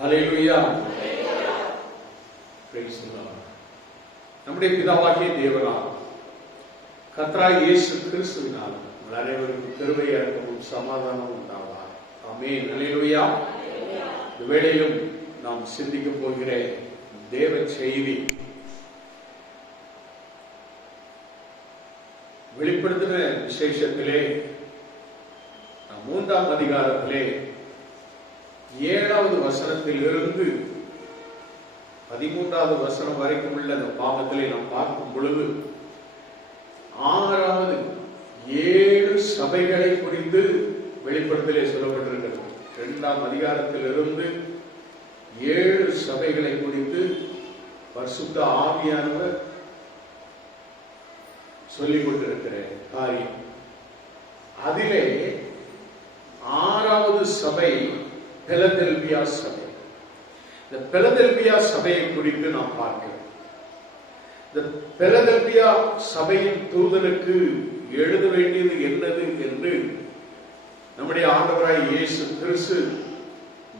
Hallelujah. Praise the Lord. நம்முடைய பிதாவாகிய தேவனால் கர்த்தராகிய இயேசு கிறிஸ்துவினால் உங்கள் அனைவருக்கும் கிருபை இரக்கமும் சமாதானம் உண்டாவதாக. ஆமென். ஹல்லேலூயா. இந்த வேளையிலும் நாம் சிந்திக்க போகிற தேவ செய்தி வெளிப்படுத்தின விசேஷத்திலே 3ஆம் அதிகாரத்திலே 7வது வசனத்திலிருந்து 13வது வசனம் வரைக்கும் உள்ள அந்த பாகத்திலே நாம் பார்க்கும் பொழுது 6வது 7 சபைகளை குறித்து வெளிப்படுத்தலே சொல்லப்பட்டிருக்கிறது. 2ஆம் அதிகாரத்திலிருந்து 7 சபைகளை குறித்து பரிசுத்த ஆவியானவர் சொல்லிக் கொண்டிருக்கிற காரியம். அதிலே 6வது சபை பிலதெல்பியா சபை. இந்த பிலதெல்பியா சபையை குறித்து நாம் பார்க்கிறோம். இந்த பிலதெல்பியா சபையின் தூதனுக்கு எழுத வேண்டியது என்னது என்று நம்முடைய ஆண்டவராய் இயேசு கிறிஸ்து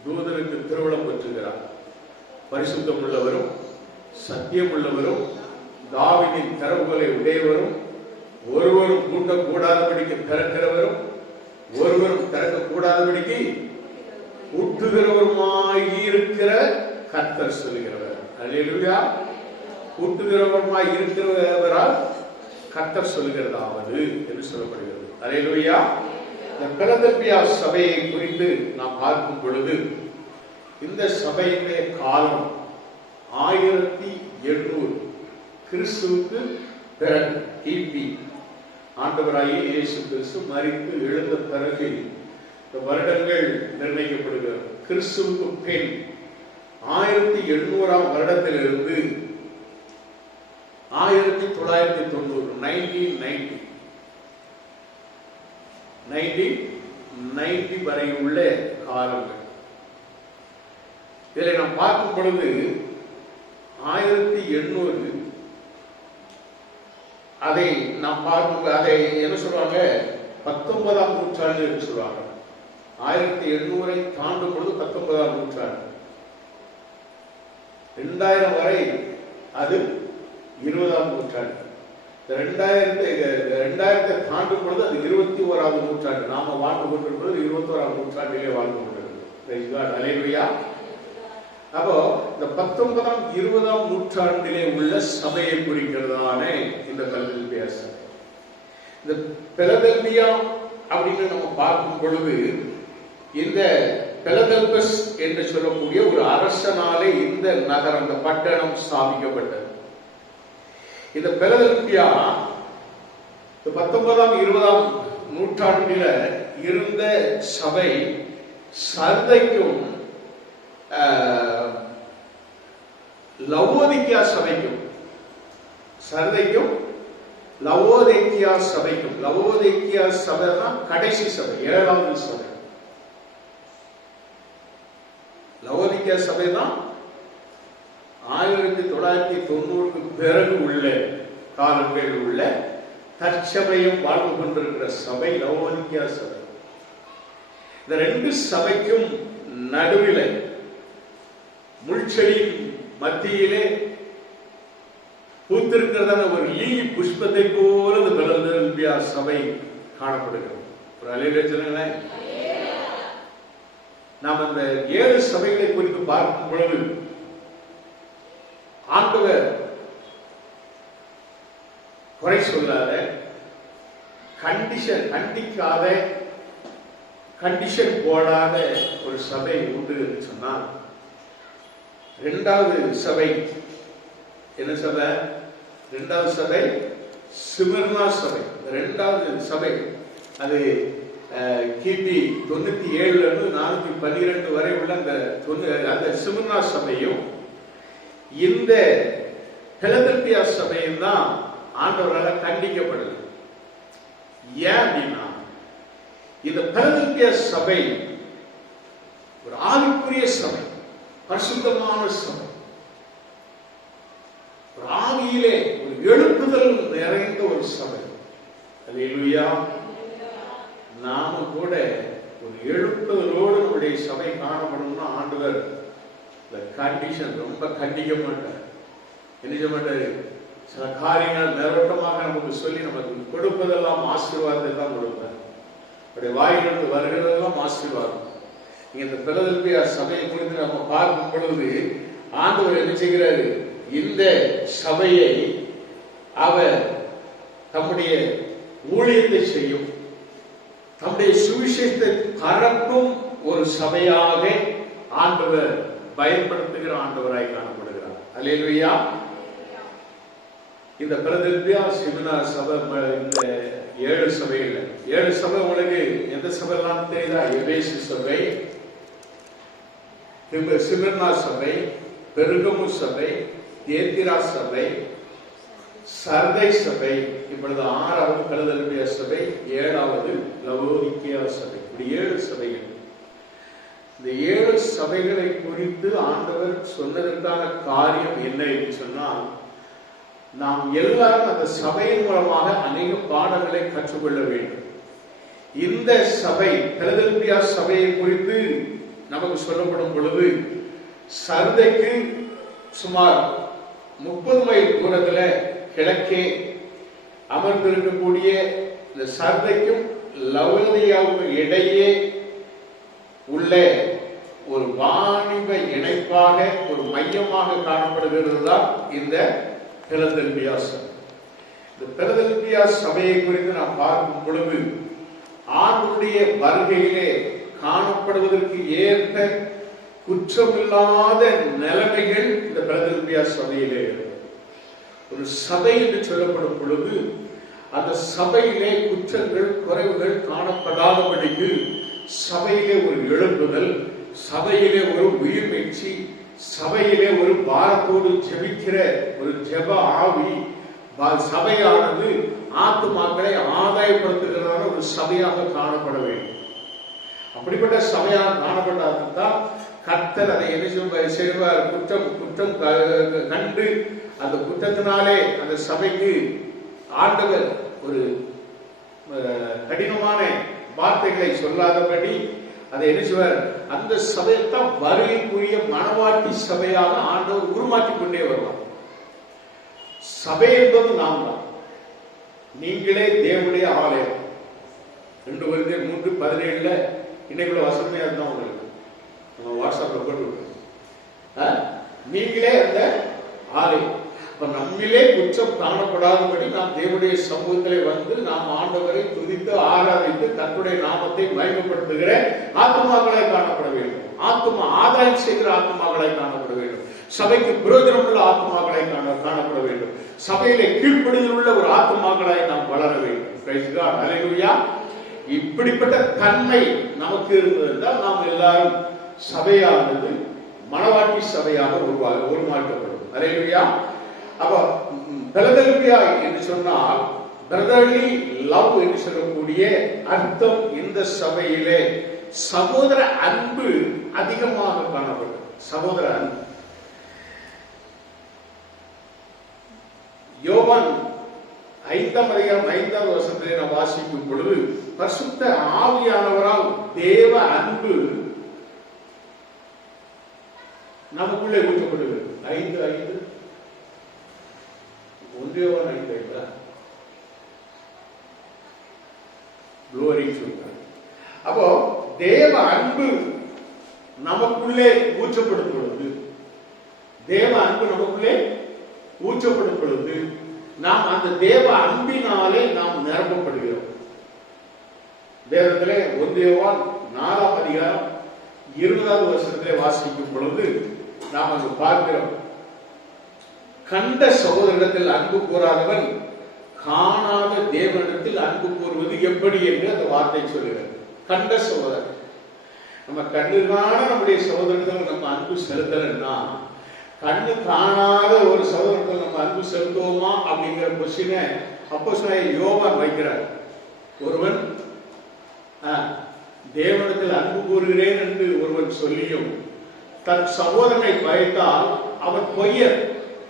தூதனுக்கு திருவுளம் பெற்றுகிறார். பரிசுத்தம் உள்ளவரும் சத்தியம் உள்ளவரும் தாவீதின் திறவுகளை உடையவரும் ஒருவரும் பூட்டக்கூடாதபடிக்கு திறக்கிறவரும் ஒருவரும் திறக்கக்கூடாதபடிக்கு ஊட்டுகிறவருமாய் இருக்கிற கர்த்தர் சொல்லுகிறவர். அல்லேலூயா. ஊட்டுகிறவருமாய் இருக்கிறவரால் கர்த்தர் சொல்லுகிறதாவது என்று சொல்லப்படுகிறது. அல்லேலூயா. இந்த பிலதெல்பியா சபையை குறித்து நாம் பார்க்கும் பொழுது இந்த சபையினுடைய காலம் 1800 கிறிஸ்துவுக்கு பிறகு கிபி. ஆண்டவராகிய இயேசு கிறிஸ்து மரித்து எழுந்த பிறகு இந்த வருடங்கள் நிர்ணயிக்கப்படுகிறது. கிறிஸ்துவுக்கு பின் 1800ஆம் வருடத்திலிருந்து 1990 1990 வரை உள்ள காலங்கள். இதில் நாம் பார்க்கும் பொழுது 1800 அதை நாம் பார்க்கும், அதை என்ன சொல்றாங்க, 19ஆம் நூற்றாண்டு என்று சொல்றாங்க. 1800 தாண்டும் பொழுது 19ஆம் நூற்றாண்டு. 2000 வரை அது 20ஆம் நூற்றாண்டு. 2000 தாண்டும் பொழுது அது 21ஆவது நூற்றாண்டு. நாம வாழ்ந்து கொண்டிருப்பது 21ஆம் நூற்றாண்டிலே வாழ்ந்து கொண்டிருக்கிறோம். அல்லேலூயா. அப்போ இந்த 19ஆம் 20ஆம் நூற்றாண்டிலே உள்ள சபையை குறிக்கிறதான இந்த பிலதெல்பியா சபை. இந்த பிலதெல்பியா அப்படின்னு நம்ம பார்க்கும் பொழுது இந்த பிலதெல்பஸ் என்று சொல்லக்கூடிய ஒரு அரசனாலே இந்த நகரம், இந்த பட்டணம் ஸ்தாபிக்கப்பட்டது. இந்த பிலதெல்பியா 19ஆம் 20ஆம் நூற்றாண்டில இருந்த சபை சர்தைக்கும் லவோதிக்கியா சபைக்கும், சர்தைக்கும் லவோதிக்கியா சபைக்கும், லவோதிக்கியா சபை தான் கடைசி சபை, 7வது சபை. லவோதிக்கியா சபை தான் 1990க்கு பிறகு உள்ள காலங்கள் உள்ள தற்சமயம் வாழ்ந்து கொண்டிருக்கிற சபை லவோதிக்கியா சபை. இந்த 2 சபைக்கும் நடுவில் முள்செடியின் மத்தியிலே பூத்திருக்கிறதான ஒரு லீலி புஷ்பத்தை போல இந்த பிலதெல்பியா சபை காணப்படுகிறது. ஒரு அலையில நாம் அந்த 7 சபைகளை குறித்து பார்க்கும் பொழுது ஆண்டவர் குறை சொல்லாத, கண்டிக்காத, கண்டிஷன் போடாத ஒரு சபை உண்டு என்று சொன்னால் 2வது சபை என்ன சபை? 2வது சபை சிமிர்னா சபை. 2வது சபை அது கிபி 97 இருந்து 412 வரை உள்ள அந்த சிமிர்னா சபையும் இந்த பிலதெல்பியா சபையும் தான் ஆண்டவரால் கண்டிக்கப்படல. ஏன் அப்படின்னா இந்த பிலதெல்பியா சபை ஒரு ஆவிக்குரிய சபை, பரிசுத்தமான சபை, ஒரு ஆவியிலே ஒரு எழுப்புதல் நிறைந்த ஒரு சபை. அல்லேலூயா. நாம கூட ஒரு எழுப்புதலோடு நம்முடைய சபை காணப்படும்னா ஆண்டவர் இந்த கண்டிஷன் ரொம்ப கண்டிக்க மாட்டார், என்ன செய்ய மாட்டாரு. சில காரியங்கள் மேலோட்டமாக நமக்கு சொல்லி நமக்கு கொடுப்பதெல்லாம் ஆசீர்வாதத்தை தான் கொடுப்பார். அவருடைய வாயிலிருந்து வருகிறதெல்லாம் ஆசீர்வாதம். நீங்க இந்த பிலதெல்பியா சபையை குறித்து நம்ம பார்க்கும் பொழுது ஆண்டவர் என்ன செய்கிறாரு, இந்த சபையை அவர் தம்முடைய ஊழியத்தை செய்யும், தம்முடைய சுவிசேஷத்தை பரப்பும் ஒரு சபையாக ஆண்டவர் பயன்படுத்துகிற ஆண்டவராய் காணப்படுகிறார். அல்லேலூயா. இந்த பிலதெல்பியா செமினார் சபை, இந்த 7 சபைகள், 7 சபை உங்களுக்கு எந்த சபைலாம் தெரியுதா? எபேசு சபை, சிமிர்னா சபை, பெருகமு சபை, தியத்திரா சபை, சர்தை சபை, இப்பொழுது 6வது பிலதெல்பியா சபை, 7வது லவோதிக்கேயா சபை. இப்படி 7 சபைகள். இந்த 7 சபைகளை குறித்து ஆண்டவர் சொன்னதற்கான காரியம் என்ன என்று சொன்னால், நாம் எல்லாரும் அந்த சபையின் மூலமாக அநேக பாடங்களை கற்றுக்கொள்ள வேண்டும். இந்த சபை பிலதெல்பியா சபையை குறித்து நமக்கு சொல்லப்படும் பொழுது, சர்தைக்கு சுமார் 30 மைல் தூரத்துல கிழக்கே அமர்ந்திருக்கக்கூடிய இந்த சர்தைக்கும் லவோதிக்கேயாவுக்கும் இடையே உள்ள ஒரு வாணிப இணைப்பாக, ஒரு மையமாக காணப்படுகிறது தான் இந்த பிலதெல்பியா சபை. இந்த பிலதெல்பியா சபையை குறித்து நாம் பார்க்கும் பொழுது, ஆண்டவருடைய வருகையிலே காணப்படுவதற்கு ஏற்ப குற்றமில்லாத நிலைமைகள் இந்த பிலதெல்பியா சபையிலே. ஒரு சபை என்று சொல்லப்படும் பொழுது அந்த சபையிலே குற்றங்கள் குறைவுகள் காணப்படாதபடிக்கு சபையிலே ஒரு எழுப்புதல், சபையிலே ஒரு உயிர்மெய்ச்சி, சபையிலே ஒரு பாரத்தோடு ஜெபிக்கிற ஒரு ஜெப ஆவி, சபையானது ஆத்துமாக்களை ஆதாயப்படுத்துகிறதான ஒரு சபையாக காணப்பட வேண்டும். அப்படிப்பட்ட சபையாக காணப்பட்டால்தான் கர்த்தர் அதை என்ன செய்வார், குற்றம் கண்டு அந்த குற்றத்தினாலே அந்த சபைக்கு ஆண்டவர் ஒரு கடினமான வார்த்தைகளை சொல்லாதபடி அதை என்ன செய்வார், அந்த சபையைத்தான் வருகைக்குரிய மனவாட்டி சபையாக ஆண்டவர் உருமாற்றி கொண்டே வருவார். சபை என்பது நாம் தான். நீங்களே தேவனுடைய ஆலயம். 2 Corinthians 3:17 இன்னைக்குள்ள வசனமே அதுதான். உங்களுக்கு நம்ம வாட்ஸ்அப்ல போட்டு நீங்களே அந்த ஆலயம். இப்ப நம்மிலே குற்றம் காணப்படாதபடி நாம் தேவனுடைய சமூகத்திலே வந்து நாம் ஆண்டவரை துதித்து ஆராதித்து தன்னுடைய நாமத்தை மகிமைப்படுத்துகிற ஆத்துமாக்களை காணப்பட வேண்டும். ஆத்துமா ஆதாயம் செய்கிற ஆத்துமாக்களை காணப்பட வேண்டும். சபைக்கு பிரயோஜனம் உள்ள ஆத்துமாக்களை காணப்பட வேண்டும். சபையிலே கீழ்ப்படிதல் உள்ள ஒரு ஆத்துமாக்களை நாம் வளர வேண்டும். பிரைஸ் காட், ஹல்லேலூயா. இப்படிப்பட்ட தன்மை நமக்கு இருந்ததால் நாம் எல்லாரும் சபையானது மனவாட்டி சபையாக உருமாற்றப்படும். ஹல்லேலூயா. அப்ப பிலதெல்பியா என்று சொன்னால் பிரதர்லி லவ் என்று சொல்லக்கூடிய அர்த்தம் இந்த சபையிலே சகோதர அன்பு அதிகமாக காணப்படும். சகோதர அன்பு. யோவான் 5:5 நாம் வாசிக்கும் பொழுது, பரிசுத்த ஆவியானவரால் தேவ அன்பு நமக்குள்ளே ஊற்றப்படுகிறது. 5:5 அப்போ தேவ அன்பு நமக்குள்ளே ஊற்றப்படும் பொழுது, தேவ அன்பு நமக்குள்ளே ஊற்றப்படும் பொழுது நாம் அந்த தேவ அன்பினாலே நாம் நிரப்பப்படுகிறோம். வேதத்திலே 1 யோவான் 4:20 வாசிக்கும் பொழுது நாம் அங்கு பார்க்கிறோம், கண்ட சகோதரனிடத்தில் அன்பு கூறாதவன் காணாத தேவனிடத்தில் அன்பு கூறுவது எப்படி என்று அந்த வார்த்தை சொல்லுகிறது. கண்ட சகோதரன், நம்ம கண்ணு காண நம்முடைய சகோதரர்கள் நம்ம அன்பு செலுத்தலன்னா, கண்ணு காணாத ஒரு சகோதரர்கள் நம்ம அன்பு செலுத்துவோமா அப்படிங்கிற கொஸ்டினை அப்போஸ்தலனாகிய யோவான் வைக்கிறார். ஒருவன் தேவனிடத்தில் அன்பு கூறுகிறேன் என்று ஒருவன் சொல்லியும் தன் சகோதரனை பயத்தால் அவன் பொய்யர்.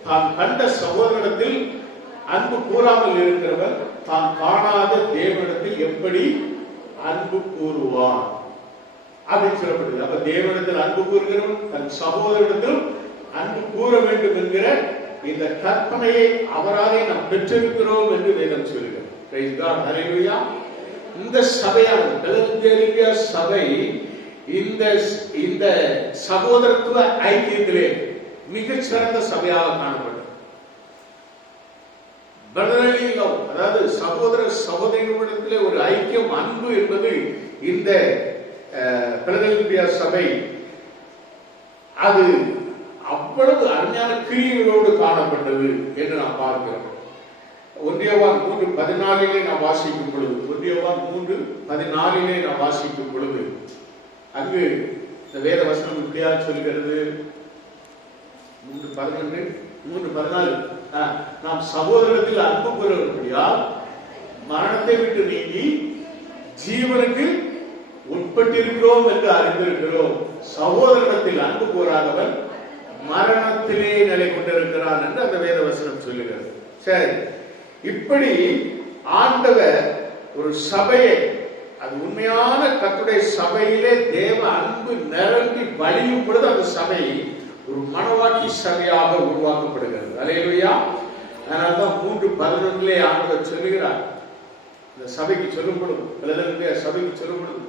தான் கண்ட சகோதரத்தில் அன்பு கூறாமல் இருக்கிறவன் தான் காணாத தேவனிடத்தில் எப்படி அன்பு கூறுவான்? அப்படின்னு சொல்லப்படுது. அப்ப தேவனிடத்தில் அன்பு கூறுகிறவன் தன் சகோதரனிடத்திலும் அன்பு கூற வேண்டும் என்கிற இந்த கற்பனையை அவராலே நாம் பெற்றிருக்கிறோம் என்று வேதம் சொல்லுகிறது. இந்த சபையானது சபை இந்த சகோதரத்துவ ஐக்கியத்திலே மிகச் சிறந்த சபையாக காணப்படும். அதாவது சகோதர சகோதரிகளிடத்திலே ஒரு ஐக்கியம், அன்பு என்பது இந்த பிலதெல்பியா சபை அது அவ்வளவு அருமையான கிரியைகளோடு காணப்பட்டது என்று நாம் பார்க்கிறோம். 1 யோவான் 3:14 நாம் வாசிக்கும் பொழுது 1 யோவான் 3:14 நாம் வாசிக்கும் பொழுது அங்கு இந்த வேத வசனம் இப்படியா சொல்கிறது. 3:14 நாம் சகோதரத்தில் அன்பு கூறும்படியால் மரணத்தை விட்டு நீங்கி ஜீவனுக்கு உட்பட்டிருக்கிறோம் என்று அறிந்திருக்கிறோம். சகோதரத்தில் அன்பு கூறாதவன் மரணத்திலே நிலை கொண்டிருக்கிறான் என்று அந்த வேத வசனம் சொல்லுகிறது. சரி, இப்படி ஆண்டவர் ஒரு சபையை, அது உண்மையான கர்த்தருடைய சபையிலே தேவ அன்பு நிரம்பி வழியும் பொழுது அந்த சபை ஒரு மனவாட்டி சபையாக உருவாக்கப்படுகிறது. அல்லேலூயா. அதனால்தான் 3:11 ஆண்டவர் சொல்லுகிறார், இந்த சபைக்கு சொல்லும் பொழுது, சபைக்கு சொல்லும் பொழுது,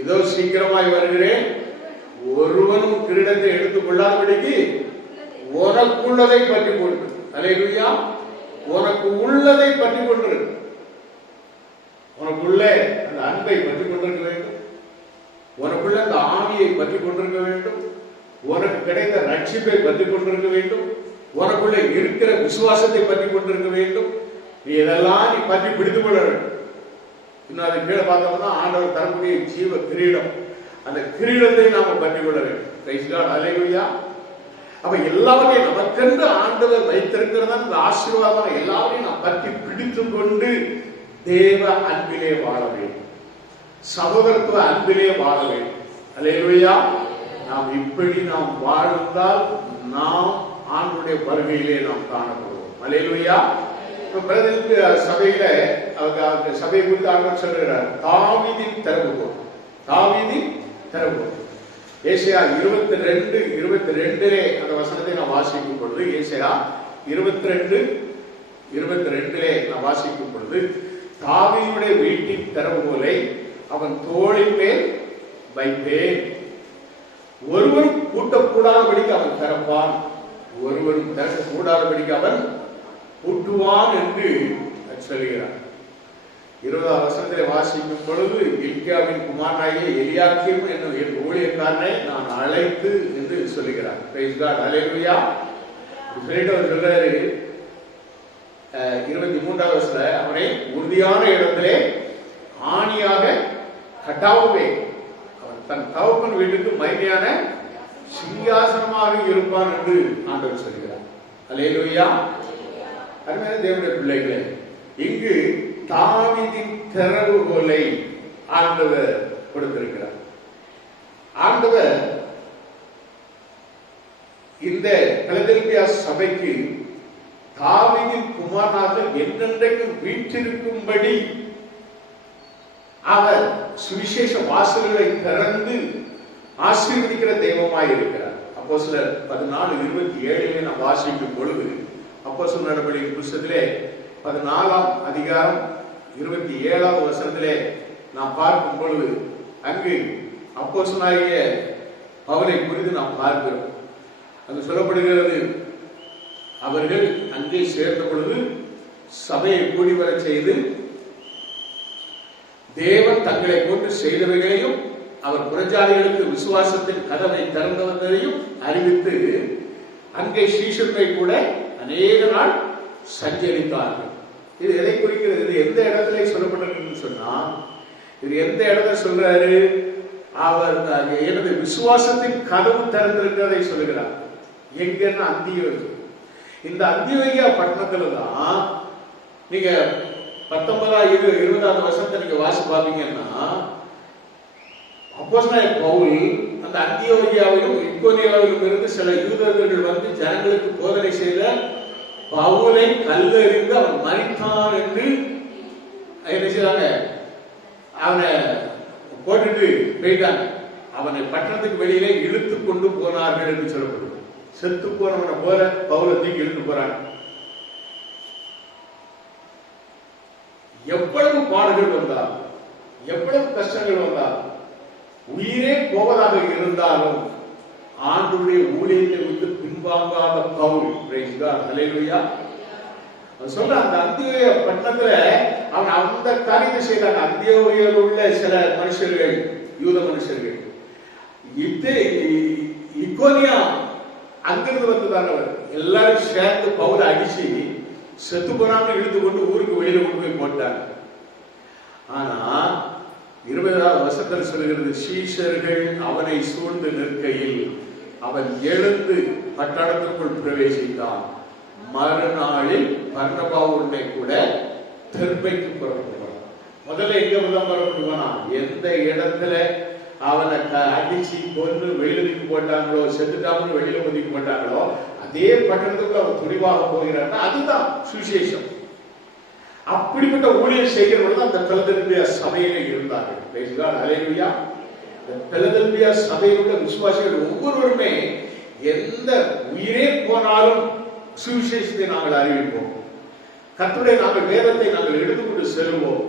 இதோ சீக்கிரமாய் வருகிறேன், ஒருவனும் கிரீடத்தை எடுத்துக் கொள்ளாதபடிக்கு உனக்குள்ளதை பற்றி கொண்டு. அல்லேலூயா. உனக்கு உள்ளதை பற்றி கொண்டு, உனக்குள்ளே அந்த அன்பை பற்றி கொண்டிருக்க வேண்டும், உனக்குள்ள அந்த ஆவியை பற்றி கொண்டிருக்க வேண்டும், உனக்கு கிடைத்த ரட்சிப்பை பற்றி கொண்டிருக்க வேண்டும், உனக்குள்ள இருக்கிற விசுவாசத்தை பற்றி கொண்டிருக்க வேண்டும். நீ இதெல்லாம் நீ பற்றி பிடித்துக் கொள்ள வேண்டும். இன்னும் அதை கீழே பார்த்தோம்னா ஆண்டவர் தரக்கூடிய ஜீவ கிரீடம், அந்த கிரீடத்தை நாம பற்றி கொள்ள வேண்டும். Praise God. அல்லேலூயா. அப்ப எல்லாவற்றையும் நமக்கென்று ஆண்டவர் வைத்திருக்கிறதா இந்த ஆசீர்வாதம் எல்லாவற்றையும் நாம் பற்றி பிடித்துக் கொண்டு தேவ அன்பிலே வாழ வேண்டும், சகோதரத்துவ அன்பிலே வாழ வேண்டும். அல்லேலூயா. நாம் இப்படி நாம் வாழ்ந்தால் நாம் ஆண்டவருடைய வருகையிலே நாம் காணப்படுவோம். அல்லேலூயா. பிலதெல்பியா சபையில அவங்க சபையை குறித்து ஆண்டவர் சொல்கிறார், தாவீதின் திறவுகோல், தாவீதின் திறவுகோல். ஏசாயா 22:22 அந்த வசனத்தை நான் வாசிக்கும் பொழுது, ஏசாயா 22:22 நான் வாசிக்கும் பொழுது, தாவீதுடைய வீட்டின் திறவுகோலை அவன் தோளின் மேல் வைப்பேன், ஒருவரும் பூட்டக்கூடாதபடிக்கு அவன் திறப்பான், ஒருவரும் திறக்கக்கூடாதபடிக்கு அவன் பூட்டுவான் என்று சொல்கிறார். 20ஆம் வசனத்திலே வாசிக்கும் பொழுது, இல்கியாவின் குமாரனாகிய எலியாக்கீம் என்னும் என் ஊழியக்காரனை நான் அழைத்து என்று சொல்லுகிறார். Price God. அல்லேலூயா. அவர் சொல்றாரு 23ஆம் வசனத்துல, அவனை உறுதியான இடத்திலே ஆணியாக கட்டாவுவே, அவன் தன் தகப்பன் வீட்டுக்கு மைமையான சிங்காசனமாக இருப்பான் என்று ஆண்டவர் சொல்கிறார். அல்லேலூயா. அருமையான தேவனுடைய பிள்ளைகளே, இங்கு தாவீதின் திறவுகோலை ஆண்டவர் கொடுத்திருக்கிறார். ஆண்டவர் இந்த பிலதெல்பியா சபைக்கு தாவீதின் குமாரனாக என்றென்றைக்கும் வீற்றிருக்கும்படி அவர் சுவிசேஷ வாசல்களை திறந்து ஆசீர்வதிக்கிற தெய்வமாய் இருக்கிறார். அப்போஸ்தலர் 14:27 நாம் வாசிக்கும் பொழுது, அப்போஸ்தலர் நடவடிக்கை புத்தகத்திலே 14ஆம் அதிகாரம் 27ஆவது வசனத்திலே நாம் பார்க்கும் பொழுது, அங்கு அப்போஸ்தலனாகிய பவுலை குறித்து நாம் பார்க்கிறோம். அங்கு சொல்லப்படுகிறது, அவர்கள் அங்கே சேர்ந்த பொழுது சபையை கூடி வர செய்து தேவன் தங்களை கொண்டு செய்தவைகளையும் அவர் புறஜாதிகளுக்கு விசுவாசத்தின் கதவை திறந்து வந்ததையும் அறிவித்து அங்கே சீஷர்களை கூட அநேக நாள் சஞ்சரித்தார்கள். இது எதை குறிக்கிறது? இது எந்த இடத்துல சொல்லப்பட்டிருக்குன்னு சொன்னா, இது எந்த இடத்துல சொல்றாரு? அவர் எனது விசுவாசத்தின் கதவு திறந்திருக்கிறதை சொல்லுகிறார். எங்கன்னா அந்தியோகியா. இந்த அந்தியோகியா பட்டணத்துல தான் நீங்க 19-20ஆவது வருஷத்தை நீங்க வாசி பாத்தீங்கன்னா, அப்போஸ்தலனாகிய பவுல் அந்த அந்தியோகியாவிலும் இக்கோனியாவிலும் இருந்து சில யூதர்கள் வந்து ஜனங்களுக்கு போதனை செய்த பவுலை கல்லெறிந்து அவன் மரித்தான் என்று என்ன செய்றாங்க, அவனை போட்டுட்டு போயிட்டாங்க. அவனை பட்டணத்துக்கு வெளியிலே இழுத்து கொண்டு போனார்கள் என்று சொல்லப்படுது. செத்து போனவனை போல பவுலை தூக்கி இழுத்து போறாங்க. எவ்வளவு பாடுகள் வந்தால், எவ்வளவு கஷ்டங்கள் வந்தால், உயிரே போவதாக இருந்தாலும் ஆண்டவருடைய ஊழியத்தை விட்டு பின்வாங்காத பவுல், பிரைஸ் காட், ஹல்லேலூயா. சொல்ற அந்த அந்தியோகியா பட்டணத்துல அவன் அந்த காரியத்தை செய்தாங்க. அந்தியோகியாவில் உள்ள சில மனுஷர்கள், யூத மனுஷர்கள், இக்கோனியா அங்கிருந்து வந்ததானவர் எல்லாரும் சேர்ந்து பவுலை அடிச்சு செத்து போனான்னு இழுத்து கொண்டு ஊருக்கு வெளியில கொண்டு போய் போட்டாங்க. ஆனா 20வது வசனத்தில் சொல்கிறது, சீஷர்கள் அவனை சூழ்ந்து நிற்கையில் அவன் எழுந்து பட்டணத்திற்குள் பிரவேசித்தான். மறுநாளில் பர்னபாவுடனே கூட தெர்பைக்கு புறப்படுவான். முதல்ல எங்க புறப்படுவானா, எந்த இடத்துல அவனை அடிச்சு கொண்டு வெளியில போட்டாங்களோ, செத்துட்டாங்கன்னு வெளியில ஒதுக்கி போட்டாங்களோ, அதே பட்டணத்துக்கு அவன் துணிவாக போகிறான்னா அதுதான் சுவிசேஷம். அப்படிப்பட்ட ஊழியர் செய்கிறவர்கள் அந்த பிலதெல்பியா சபையில இருந்தார்கள். பிரைஸ் காட், ஹல்லேலூயா. இந்த பிலதெல்பியா சபையில் உள்ள விசுவாசிகள் ஒவ்வொருவருமே எந்த உயிரே போனாலும் சுவிசேஷத்தை நாங்கள் அறிவிப்போம். கர்த்தருடைய நாங்கள் வேதத்தை நாங்கள் எடுத்துக்கொண்டு செல்வோம்.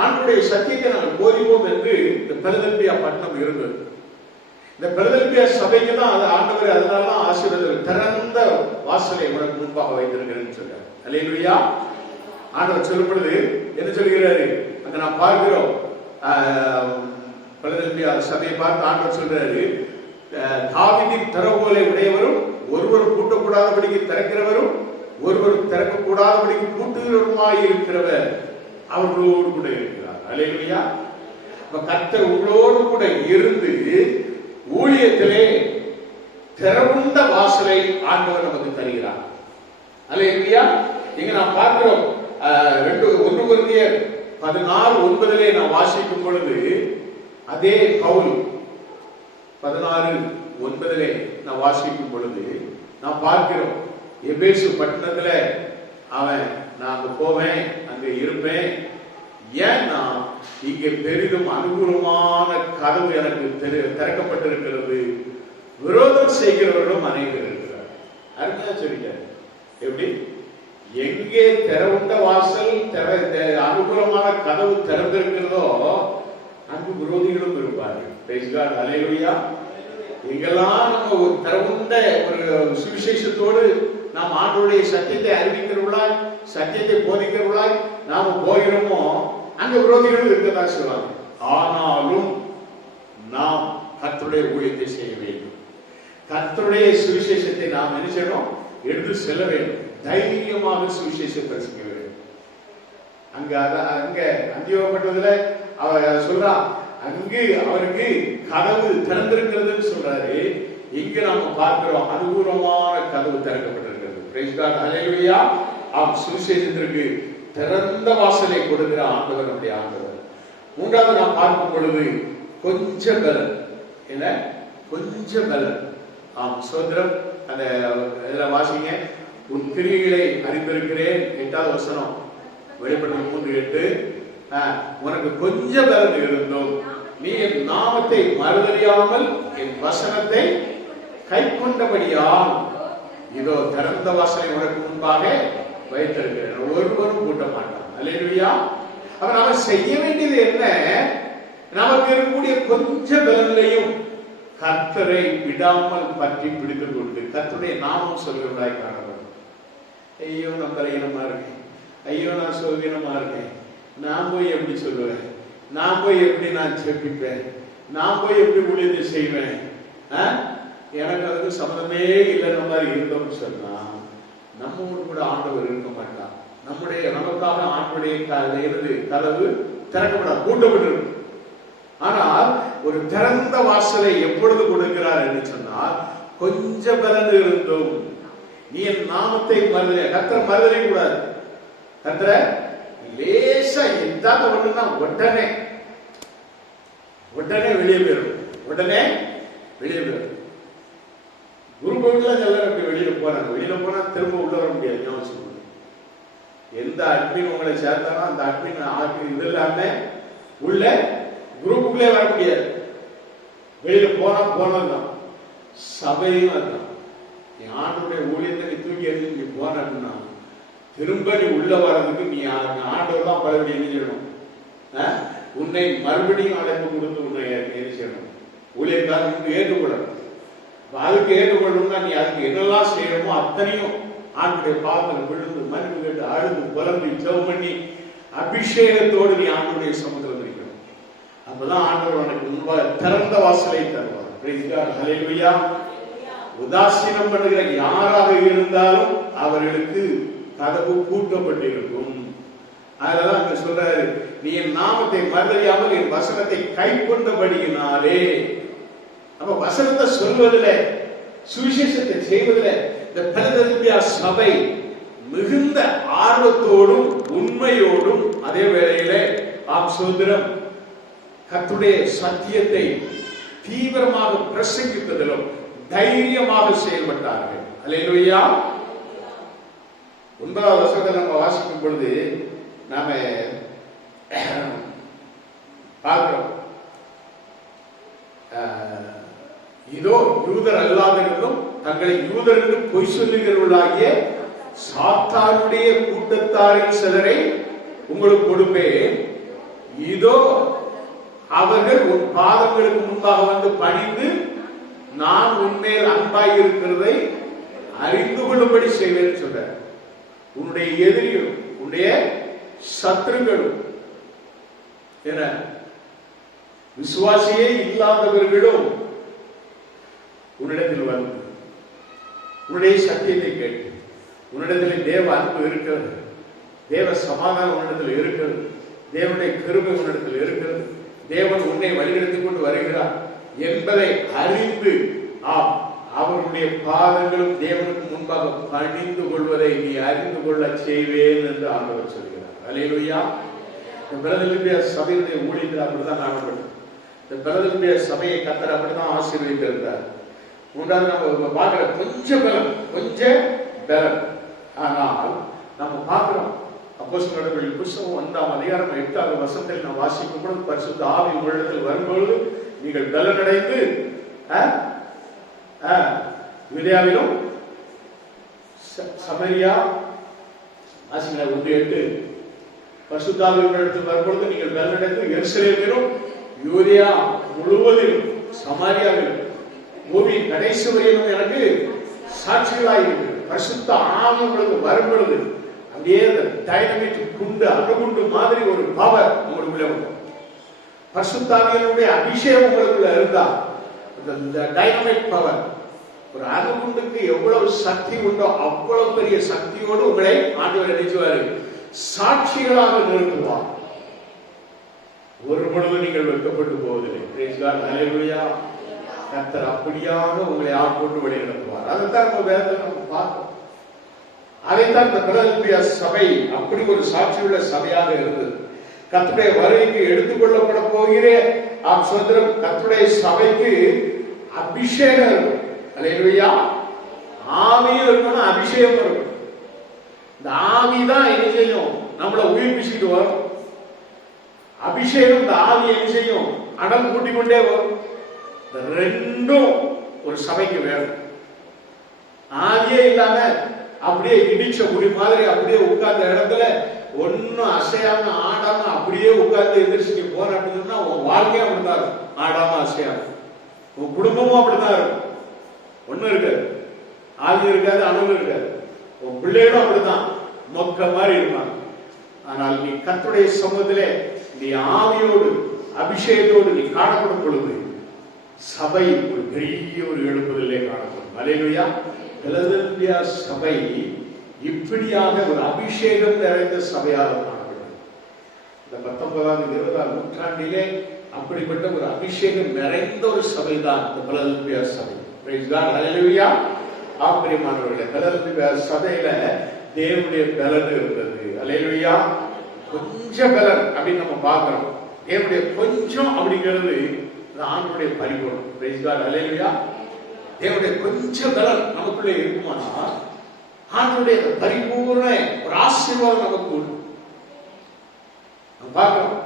ஆண்டவருடைய சத்தியத்தை நாங்கள் போதிப்போம் என்று இந்த பிலதெல்பியா பட்டணம் இருந்தது. இந்த பிலதெல்பியா சபைக்கு தான் அது ஆண்டவர் அதனாலதான் ஆசீர்வாதம் திறந்த வாசலை உனக்கு முன்பாக வைத்திருக்கிறேன்னு சொல்றாரு. ஹல்லேலூயா. ஆண்டவர் சொல்லப்படுது என்ன சொல்கிறாரு அங்க நான் பார்க்கிறோம். பிலதெல்பியா சபையை பார்த்து ஆண்டவர் சொல்றாரு, தாவீதின் திறவுகோலை உடையவரும் ஒருவர் பூட்டக்கூடாதபடிக்கு திறக்கிறவரும் ஒருவர் திறக்கக்கூடாதபடிக்கு பூட்டுகிறவருமாய் இருக்கிறவர் அவர்களோடு கூட இருக்கிறார். ஹல்லேலூயா. கர்த்தர் உங்களோடு கூட இருந்து ஊழியத்திலே திறவுண்ட வாசலை ஆண்டவர் நமக்கு தருகிறார். ஹல்லேலூயா. இங்க நான் பார்க்கிறோம் 1 கொரிந்தியர் 16:9 நான் வாசிக்கும் பொழுது அதே பவுல் 16:9 நான் வாசிக்கும் பொழுது நான் பார்க்கிறோம், எபேசு பட்டணத்துல அவன் நான் அங்க போவேன், அங்க இருப்பேன், ஏன்னா இங்கே பெரிதும் அனுகூலமான கதவு எனக்கு திறக்கப்பட்டிருக்கிறது, விரோதம் செய்கிறவர்களும் அநேகர் இருக்கிறார். அருமையா சொல்லிட்டார். எப்படி எங்கே திறவுண்ட வாசல் அனுகூலமான கதவு திறந்திருக்கிறதோ அங்கு விரோதிகளும் இருப்பார்கள். பிரைஸ் காட், ஹல்லேலூயா. எங்கெல்லாம் நம்ம ஒரு திறவுண்ட ஒரு சுவிசேஷத்தோடு நாம் ஆண்டவருடைய சத்தியத்தை அறிவிக்கிறவர்களாய், சத்தியத்தை போதிக்கிறவர்களாய் நாம போகிறோமோ அங்க விரோதிகளும் இருக்கதான் சொல்லுவாங்க. ஆனாலும் நாம் கர்த்தருடைய ஊழியத்தை செய்ய வேண்டும். கர்த்தருடைய சுவிசேஷத்தை நாம் என்ன செய்யணும், எடுத்து செல்ல வேண்டும். தைரியமாக சுவிசேஷம் பிரசங்க வேண்டும். அங்க அந்தியோகப்பட்டதுல அவர் சொல்றான், அங்கு அவருக்கு கதவு திறந்திருக்கிறதுன்னு சொல்றாரு. இங்க நாம பார்க்கிறோம் அனுகூலமான கதவு திறக்கப்பட்டிருக்கிறது. பிரைஸ் காட், ஹல்லேலூயா. சுவிசேஷத்திற்கு திறந்த வாசலை கொடுக்கிற ஆண்டவர் நம்முடைய ஆண்டவர். மூன்றாவது நாம் பார்க்கும் பொழுது கொஞ்சம் பலன், என்ன கொஞ்சம் பலன். சோதரம் அந்த இதுல வாசிங்க, உன் கிரியைகளை அறிந்திருக்கிறேன். 8வது வசனம், வெளிப்படுத்தல் 3:8. உனக்கு கொஞ்சம் பலன் இருந்தும் நீ என் நாமத்தை மறுதலியாமல் என் வசனத்தை கை கொண்டபடியால் இதோ திறந்த வாசலை உனக்கு முன்பாக வைத்திருக்கிறேன், ஒருவரும் கூட்ட மாட்டான். அல்லேலூயா. அப்ப நாம செய்ய வேண்டியது என்ன, நமக்கு இருக்கக்கூடிய கொஞ்ச பலன்லையும் கர்த்தரை விடாமல் பற்றி பிடித்துக் கொண்டு கர்த்தருடைய நாமம் சொல்கிறவர்களாய் காணப்படும். ஐயோ நான் பலகீனமா இருக்கேன், ஐயோ நான் சோதீனமா இருக்கேன், நான் போய் எப்படி சொல்லுவேன், நான் போய் எப்படி நான் செப்பிப்பேன், நான் போய் எப்படி ஊழியத்தை செய்வேன், எனக்கு அதுக்கு சம்மதமே இல்லைன்ற மாதிரி இருந்தோம்னு சொன்னா நம்மோடு கூட ஆண்டவர் இருக்க மாட்டார். நமக்காக ஆண்டுடைய கதவு திறக்கப்படாது, பூட்டப்பட்டிருக்கு. ஆனால் ஒரு திறந்த வாசலை எப்பொழுது கொடுக்கிறார் என்று சொன்னால், கொஞ்சம் பலன் இருந்தும் நீ என் நாமத்தை கர்த்தரை மறுதலை கூடாது. கர்த்தரை லேசா எதாவது ஒண்ணுன்னா உடனே வெளியே போயிடும், உடனே வெளியே போயிடும். குரு கோவில்ல எல்லாரும் அப்படி வெளியில போறாங்க. வெளியில போனா திரும்ப உள்ள வர முடியாது. யோசிச்சு, எந்த அட்மின் உங்களை சேர்த்தாலும் அந்த அட்மின் இது இல்லாம உள்ள குரூப்புக்குள்ளே வர முடியாது. வெளியில போனதுதான். சபையும் அதுதான். நீ ஆண்டவருடைய ஊழியத்தை நீ தூக்கி எறிஞ்சு நீ போனா திரும்ப நீ உள்ள வர்றதுக்கு நீ ஆண்டவர் தான் பலபடி என்ன செய்யணும்? உன்னை மறுபடியும் அழைப்பு கொடுத்து உன்னை என்ன செய்யணும்? ஊழியக்காரனுக்கு ஏற்றுக்கொள்ளணும். அதுக்கு ஏற்றுக்கொள்ளணும்னா நீ அதுக்கு என்னெல்லாம் செய்யணுமோ அத்தனையும் ஆண்டுடைய பாதத்தில் விழுந்து மன்னிப்பு கேட்டு அழுது புலம்பி ஜெபம் பண்ணி அபிஷேகத்தோடு நீ ஆண்டுடைய சமுதிரம் இருக்கணும். அப்பதான் ஆண்டவர் உனக்கு முன்பாக திறந்த வாசலை தருவார். ஹல்லேலூயா. உதாசீனம் பண்ணுகிற யாராக இருந்தாலும் அவர்களுக்கு கதவு பூட்டப்பட்டிருக்கும். அதனால அங்க சொல்றாரு, நீ என் நாமத்தை மறந்தறியாமல் என் வசனத்தை கை கொண்டபடியினாலே. அப்ப வசனத்தை சொல்வதில், சுவிசேஷத்தை செய்வதில் இந்த பிலதெல்பியா சபை மிகுந்த ஆர்வத்தோடும் உண்மையோடும் அதே வேளையிலே சோதரம் கர்த்தருடைய சத்தியத்தை தீவிரமாக பிரசங்கிப்பதிலும் தைரியமாக செயல்பட்டார்கள். அல்லேலூயா. 9வது வசனத்தை நம்ம வாசிக்கும் பொழுது நாம பார்க்கிறோம், இதோ யூதர் அல்லாதவர்களும் தங்களை யூதர் என்று பொய் சொல்லுகிறவர்களாகிய சாத்தானுடைய கூட்டத்தாரின் சிலரை உங்களுக்கு கொடுப்பேன். இதோ அவர்கள் உன் பாதங்களுக்கு முன்பாக வந்து பணிந்து நான் உன்மேல் அன்பாய் இருக்கிறதை அறிந்து கொள்ளும்படி செய்வேன் சொல்ற. உன்னுடைய எதிரிகளும் உன்னுடைய சத்துருக்களும் என விசுவாசியே இல்லாதவர்களும் உன்னிடத்தில் வந்து உன்னுடைய சத்தியத்தை கேட்டு, உன்னிடத்தில் தேவ அன்பு இருக்கிறது, தேவ சமாதானம் உன்னிடத்தில் இருக்கிறது, தேவனுடைய கிருபை உன்னிடத்தில் இருக்கிறது, தேவன் உன்னை வழிநடத்திக் கொண்டு வருகிறார் என்பதை அறிந்து அவருடைய பாதங்களும் தேவனுக்கு முன்பாக பணிந்து கொள்வதை நீ அறிந்து கொள்ள செய்வேன் என்று ஆண்டவர் சொல்கிறார். அல்லேலூயா. இந்த பிலதெல்பியா சபையுடைய ஊழியர்கள் அப்படிதான் காணப்படும். இந்த பிலதெல்பியா சபையை கர்த்தர் அப்படிதான் ஆசீர்வதித்திருந்தார். மூன்றாவது நம்ம பார்க்கிற கொஞ்சம் பலம். ஆனால் நம்ம பார்க்கிறோம், அப்போஸ்தலர்கள் புத்தகம் 1ஆம் அதிகாரம் 8வது வசனத்தில் நாம் வாசிக்கும் பொழுது பரிசுத்த ஆவி உங்களிடத்தில் வரும்பொழுது நீங்கள் பலனடைந்து யூதேயாவிலும் சமரியா 1:8 பரிசுத்த ஆவி உங்களிடத்தில் வரும்பொழுது நீங்கள் பலனடைந்து எருசலேமிலும் யூதேயா முழுவதிலும் சமாரியாவிலும் பூமியின் கடைசி வரையிலும் எனக்கு சாட்சிகளாயிருக்கு. பரிசுத்த ஆவி உங்களுக்கு வரும்பொழுது அப்படியே டைனமிக் குண்டு அணுகுண்டு மாதிரி ஒரு பவர் உங்களுக்குள்ள வரும். பரிசுத்த ஆவியினுடைய அபிஷேகம் உங்களுக்குள்ள இருந்தா இந்த டைனமிக் பவர், ஒரு அணுகுண்டுக்கு எவ்வளவு சக்தி உண்டோ அவ்வளவு பெரிய சக்தியோடு உங்களை ஆண்டவர் நினைச்சுவாரு, சாட்சிகளாக நிறுத்துவார். ஒரு பொழுது நீங்கள் வெட்கப்பட்டு போவதில்லை. Praise God. ஹல்லேலூயா. கர்த்தர் அப்படியாக உங்களை ஆட்கொண்டு வழி நடத்துவார். அதைத்தான் நம்ம வேதத்தில் நம்ம பார்க்கிறோம். அதைத்தான் இந்த பிலதெல்பியா சபை அப்படி ஒரு சாட்சியுள்ள சபையாக இருந்தது. கர்த்தருடைய வருகைக்கு எடுத்துக்கொள்ளப்பட போகிற சுதந்திரம் கர்த்தருடைய சபைக்கு அபிஷேகம் இருக்கும். அல்லேலூயா. ஆவியும் இருக்கணும், அபிஷேகம் இருக்கும். இந்த ஆவிதான் என்ன செய்யும்? நம்மளை உயிர்ப்பிச்சுட்டு வரும். அபிஷேகம் இந்த ஆவி என்ன செய்யும்? அனல் கூட்டிக் கொண்டே வரும். ரெண்டும் ஒரு சபைக்கு வேணும். ஆவியே இல்லாம அப்படியே இடிச்ச முடி மாதிரி அப்படியே உட்கார்ந்த இடத்துல ஒன்னும் அசையாம ஆடாம அப்படியே உட்கார்ந்து எந்திரிச்சு போற அப்படின்னு சொன்னா உன் வாழ்க்கையும் அப்படிதான் இருக்கும். ஆடாம அசையாம உன் குடும்பமும் அப்படிதான் இருக்கும். ஒண்ணும் இருக்காது, ஆவி இருக்காது, அணுவு இருக்காது. உன் பிள்ளைகளும் அப்படிதான் மொக்க மாதிரி இருப்பாங்க. ஆனால் நீ கர்த்தருடைய சமூகத்திலே நீ ஆவியோடு அபிஷேகத்தோடு நீ காணப்படும் பொழுது சபை ஒரு பெரிய ஒரு எழுப்புதலே காணப்படும். அல்லேலூயா. பிலதெல்பியா சபை இப்படியாக ஒரு அபிஷேகம் நிறைந்த சபையாக காணப்படும். இந்த 19ஆம் 20ஆம் நூற்றாண்டிலே அப்படிப்பட்ட ஒரு அபிஷேகம் நிறைந்த ஒரு சபை தான் இந்த பிலதெல்பியா சபை. Praise God. ஹல்லேலூயா. ஆபிரியமானவர்களே, பிலதெல்பியா சபையில தேவனுடைய பலன் இருந்தது. அல்லேலூயா. கொஞ்சம் பலன் அப்படின்னு நம்ம பார்க்கிறோம். தேவனுடைய கொஞ்சம் அப்படிங்கிறது ஆண்டவருடைய பரிபூரணம். Praise God. ஹல்லேலூயா. தேவனுடைய கொஞ்சம் பலன் நமக்குள்ளே இருக்குமானா ஆண்டவருடைய பரிபூர்ண ஒரு ஆசீர்வாதம் நமக்கு உண்டு. நம்ம பார்க்கிறோம்,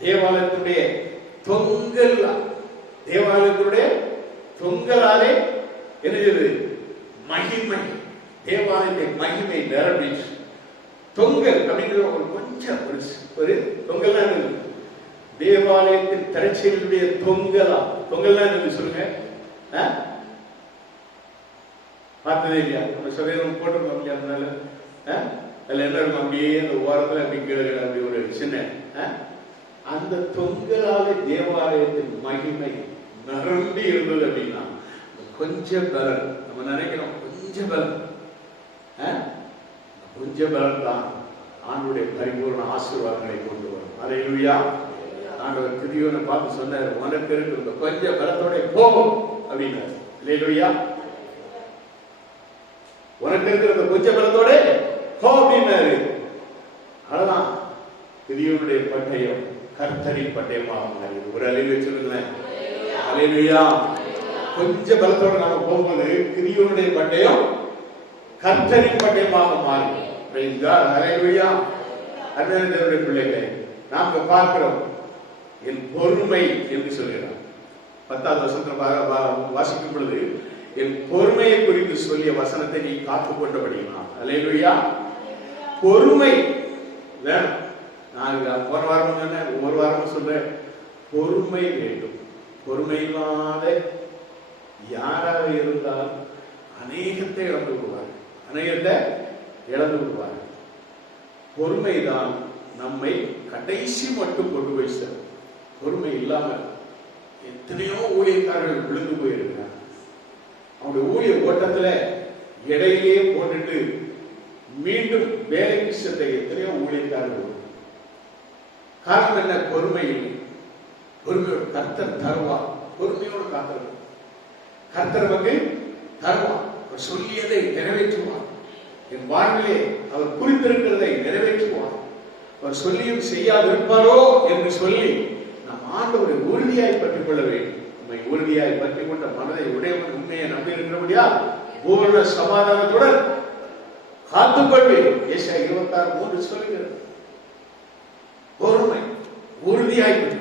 தேவாலயத்துடைய தொங்கல் தேவாலயத்தினுடைய தொங்கலாலே என்ன செய்யுது? மகிமை, தேவாலயத்தை மகிமை நிரம்பிச்சு. தொங்கல் அப்படிங்கிற ஒரு கொஞ்சம் ஒரு தொங்கல் தான் இருக்குது. தேவாலயத்தின் திரைச்சீலுடைய தொங்கலா, தொங்கல் தான் இருக்கு. சொல்லுங்க, பார்த்ததே இல்லையா? நம்ம சதவீதம் போட்டிருக்கோம் இல்லையா? அதனால அதுல என்ன இருக்கும்? அப்படியே அந்த ஓரத்துல அப்படி கீழே அப்படி ஒரு சின்ன அந்த தொங்கலால தேவாலயத்தின் மகிமை நிரம்பி இருந்தது. அப்படின்னா கொஞ்சம் பலன் நம்ம நினைக்கிறோம், கொஞ்சம் பலன், கொஞ்சம் பலன் தான் ஆண்டுடைய பரிபூர்ண ஆசீர்வாதங்களை கொண்டு வரும். அல்லேலூயா. ஆண்டவர் கிதியோனை பார்த்து சொன்னார், உனக்கு இருக்கிற கொஞ்சம் பலத்தோட போகும் அப்படின்னாரு. அல்லேலூயா. உனக்கு இருக்கிற கொஞ்சம் பலத்தோட போ அப்படின்னாரு. அவ்வளவுதான். கிதியோனுடைய பட்டயம் கர்த்தரின் பட்டயமாக மாறியது. ஒரு அல்லேலூயா சொல்லுங்களேன். அல்லேலூயா. கொஞ்சம் பலத்தோட நாம போகும்போது கிதியோனுடைய பட்டயம் கர்த்தரின் பட்டயமாக மாறி. அல்லேலூயா. அன்னைய பிள்ளைகளை நாம பார்க்கிறோம். என் பொறுமை என்று சொல்கிறார். 10வது வசனத்தில் வாசிக்கும் பொழுது என் பொறுமையை குறித்து சொல்லிய வசனத்தை நீ காத்துக் கொண்டபடினா. அல்லேலூயா. பொறுமை வேணும். நான் போன வாரம் சொன்னேன், ஒவ்வொரு வாரமும் சொல்றேன், பொறுமை வேண்டும். பொறுமை இல்லாத யாராக இருந்தால் அநேகத்தை இழந்து விடுவார், அநேகத்தை இழந்து விடுவார். பொறுமைதான் நம்மை கடைசி மட்டும் கொண்டு போய் சேரும். பொறுமை இல்லாமல் எத்தனையோ ஊழியக்காரர்கள் விழுந்து போயிருக்கிறார். அவனுடைய ஊழிய ஓட்டத்துல இடையிலேயே போட்டுட்டு மீண்டும் வேலைக்கு சென்ற எத்தனையோ ஊழியக்காரர்கள். காரணம் என்ன? பொறுமை இல்லை. பொறுமையோடு கர்த்தர் தருவார். பொறுமையோடு காத்திருக்கும். கர்த்தர் வந்து தருவார். அவர் சொல்லியதை நிறைவேற்றுவார். என் வாழ்விலே அவர் குறித்திருக்கிறதை நிறைவேற்றுவார். அவர் சொல்லியும் செய்யாதிருப்பாரோ என்று சொல்லி நம் ஆண்டவரை உறுதியாய் பற்றிக் கொள்ள வேண்டும். நம்மை உறுதியாய் பற்றிக் கொண்ட மனதை உடையவன் உண்மையை நம்பி இருக்கிறபடியா பூரண சமாதானத்துடன் காத்துக்கொள்வேன். ஏசாயா 26:3 சொல்லுகிறது. பொறுமை உறுதியாய் பற்றி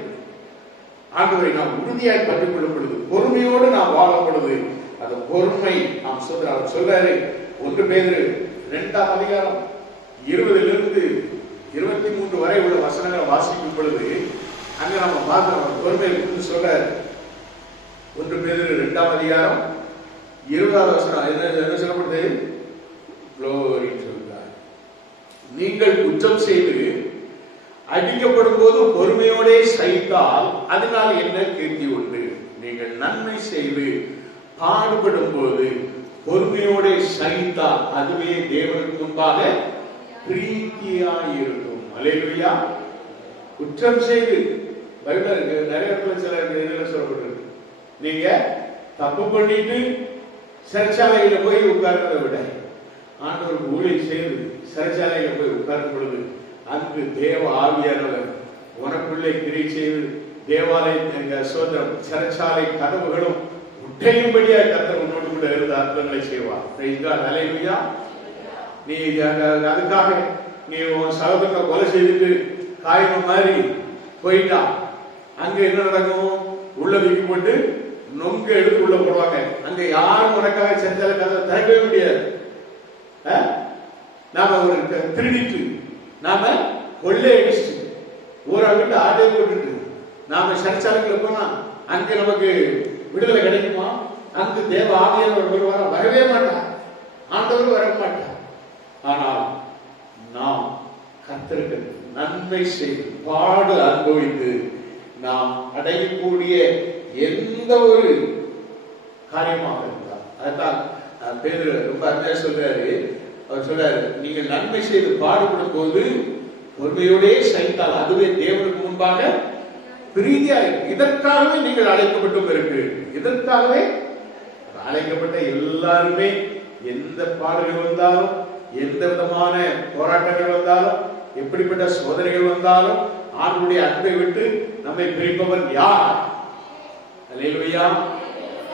ஆண்டவரை நாம் உறுதியாய் பற்றிக் கொள்ளும் பொழுது, பொறுமையோடு நாம் வாழும் பொழுது, அந்த பொறுமை நாம் அவர் சொல்றாரு. 1 பேதுரு 2ஆம் அதிகாரம் 20லிருந்து 23 வரை உள்ள வசனங்களை வாசிக்கும் பொழுது அங்க நம்ம பார்க்கிறோம் பொறுமை குறித்து சொல்றாரு. 1 பேதுரு 2ஆம் அதிகாரம் 20வது வசனம் என்ன சொல்லப்படுது? Glory to God. நீங்கள் குற்றம் செய்து அடிக்கப்படும் போது பொறுமையோடே சகித்தால் அதனால் என்ன கீர்த்தி உண்டு? நீங்கள் நன்மை செய்து பாடுபடும் போது பொறுமையோட சகித்தால் அதுவே தேவனுக்கு முன்பாக பிரீத்தியாயிருக்கும். அல்லேலூயா. குற்றம் செய்து பைபிள்ல இருக்கு, நிறைய இடத்துல சில இதுல சொல்லப்பட்டிருக்கு. நீங்க தப்பு பண்ணிட்டு சிறைச்சாலையில போய் உட்கார்றதை விட ஆண்டவருக்கு ஊழியம் செய்து சிறைச்சாலையில போய் உட்கார்ந்த பொழுது அங்கு தேவ ஆவியானவர் உனக்குள்ளே கிரியை செய்து தேவாலய சோதரம் சிறைச்சாலை கதவுகளும் உட்டையும்படியா கர்த்தர் உன்னோடு கூட இருந்து அற்புதங்களை செய்வார். அல்லேலூயா. நீ அதுக்காக நீ உன் சகோதரனை கொலை செய்துட்டு காயம் மாதிரி போயிட்டா அங்க என்ன நடக்கும்? உள்ள தூக்கி போட்டு நொங்க எடுத்து உள்ள போடுவாங்க. அங்க யாரும் உனக்காக சிறைச்சாலை கதவை திறக்கவே முடியாது. நாம ஒரு திருடிட்டு நாம கொள்ளை அடிச்சுட்டு ஊரை விட்டு ஆட்டை போட்டுட்டு நாம சிறைச்சாலைக்குள்ள போனா அங்க நமக்கு விடுதலை கிடைக்குமா? அங்கு தேவ ஆவியானவர் வருவாரா? வரவே மாட்டார். ஆண்டவர் வர மாட்டார். ஆனால் நாம் கர்த்தருக்கு நன்மை செய்து பாடு அனுபவித்து நாம் அடையக்கூடிய எந்த ஒரு காரியமாக இருந்தால் அதுதான் பேதுரு ரொம்ப அருமையா சொல்றாரு. அவர் சொல்றாரு, நீங்கள் நன்மை செய்து பாடுபடும் போது பொறுமையோடே சகித்தால் அதுவே தேவனுக்கு முன்பாக பிரீதியாயிருக்கும். இதற்காகவே நீங்கள் அழைக்கப்பட்டும் இருக்கிறீர்கள். இதற்காகவே அழைக்கப்பட்ட எல்லாருமே எந்த பாடுகள் வந்தாலும், எந்த விதமான போராட்டங்கள் வந்தாலும், எப்படிப்பட்ட சோதனைகள் வந்தாலும் ஆண்டவருடைய அன்பை விட்டு நம்மை பிரிப்பவர் யார்? அல்லேலூயா.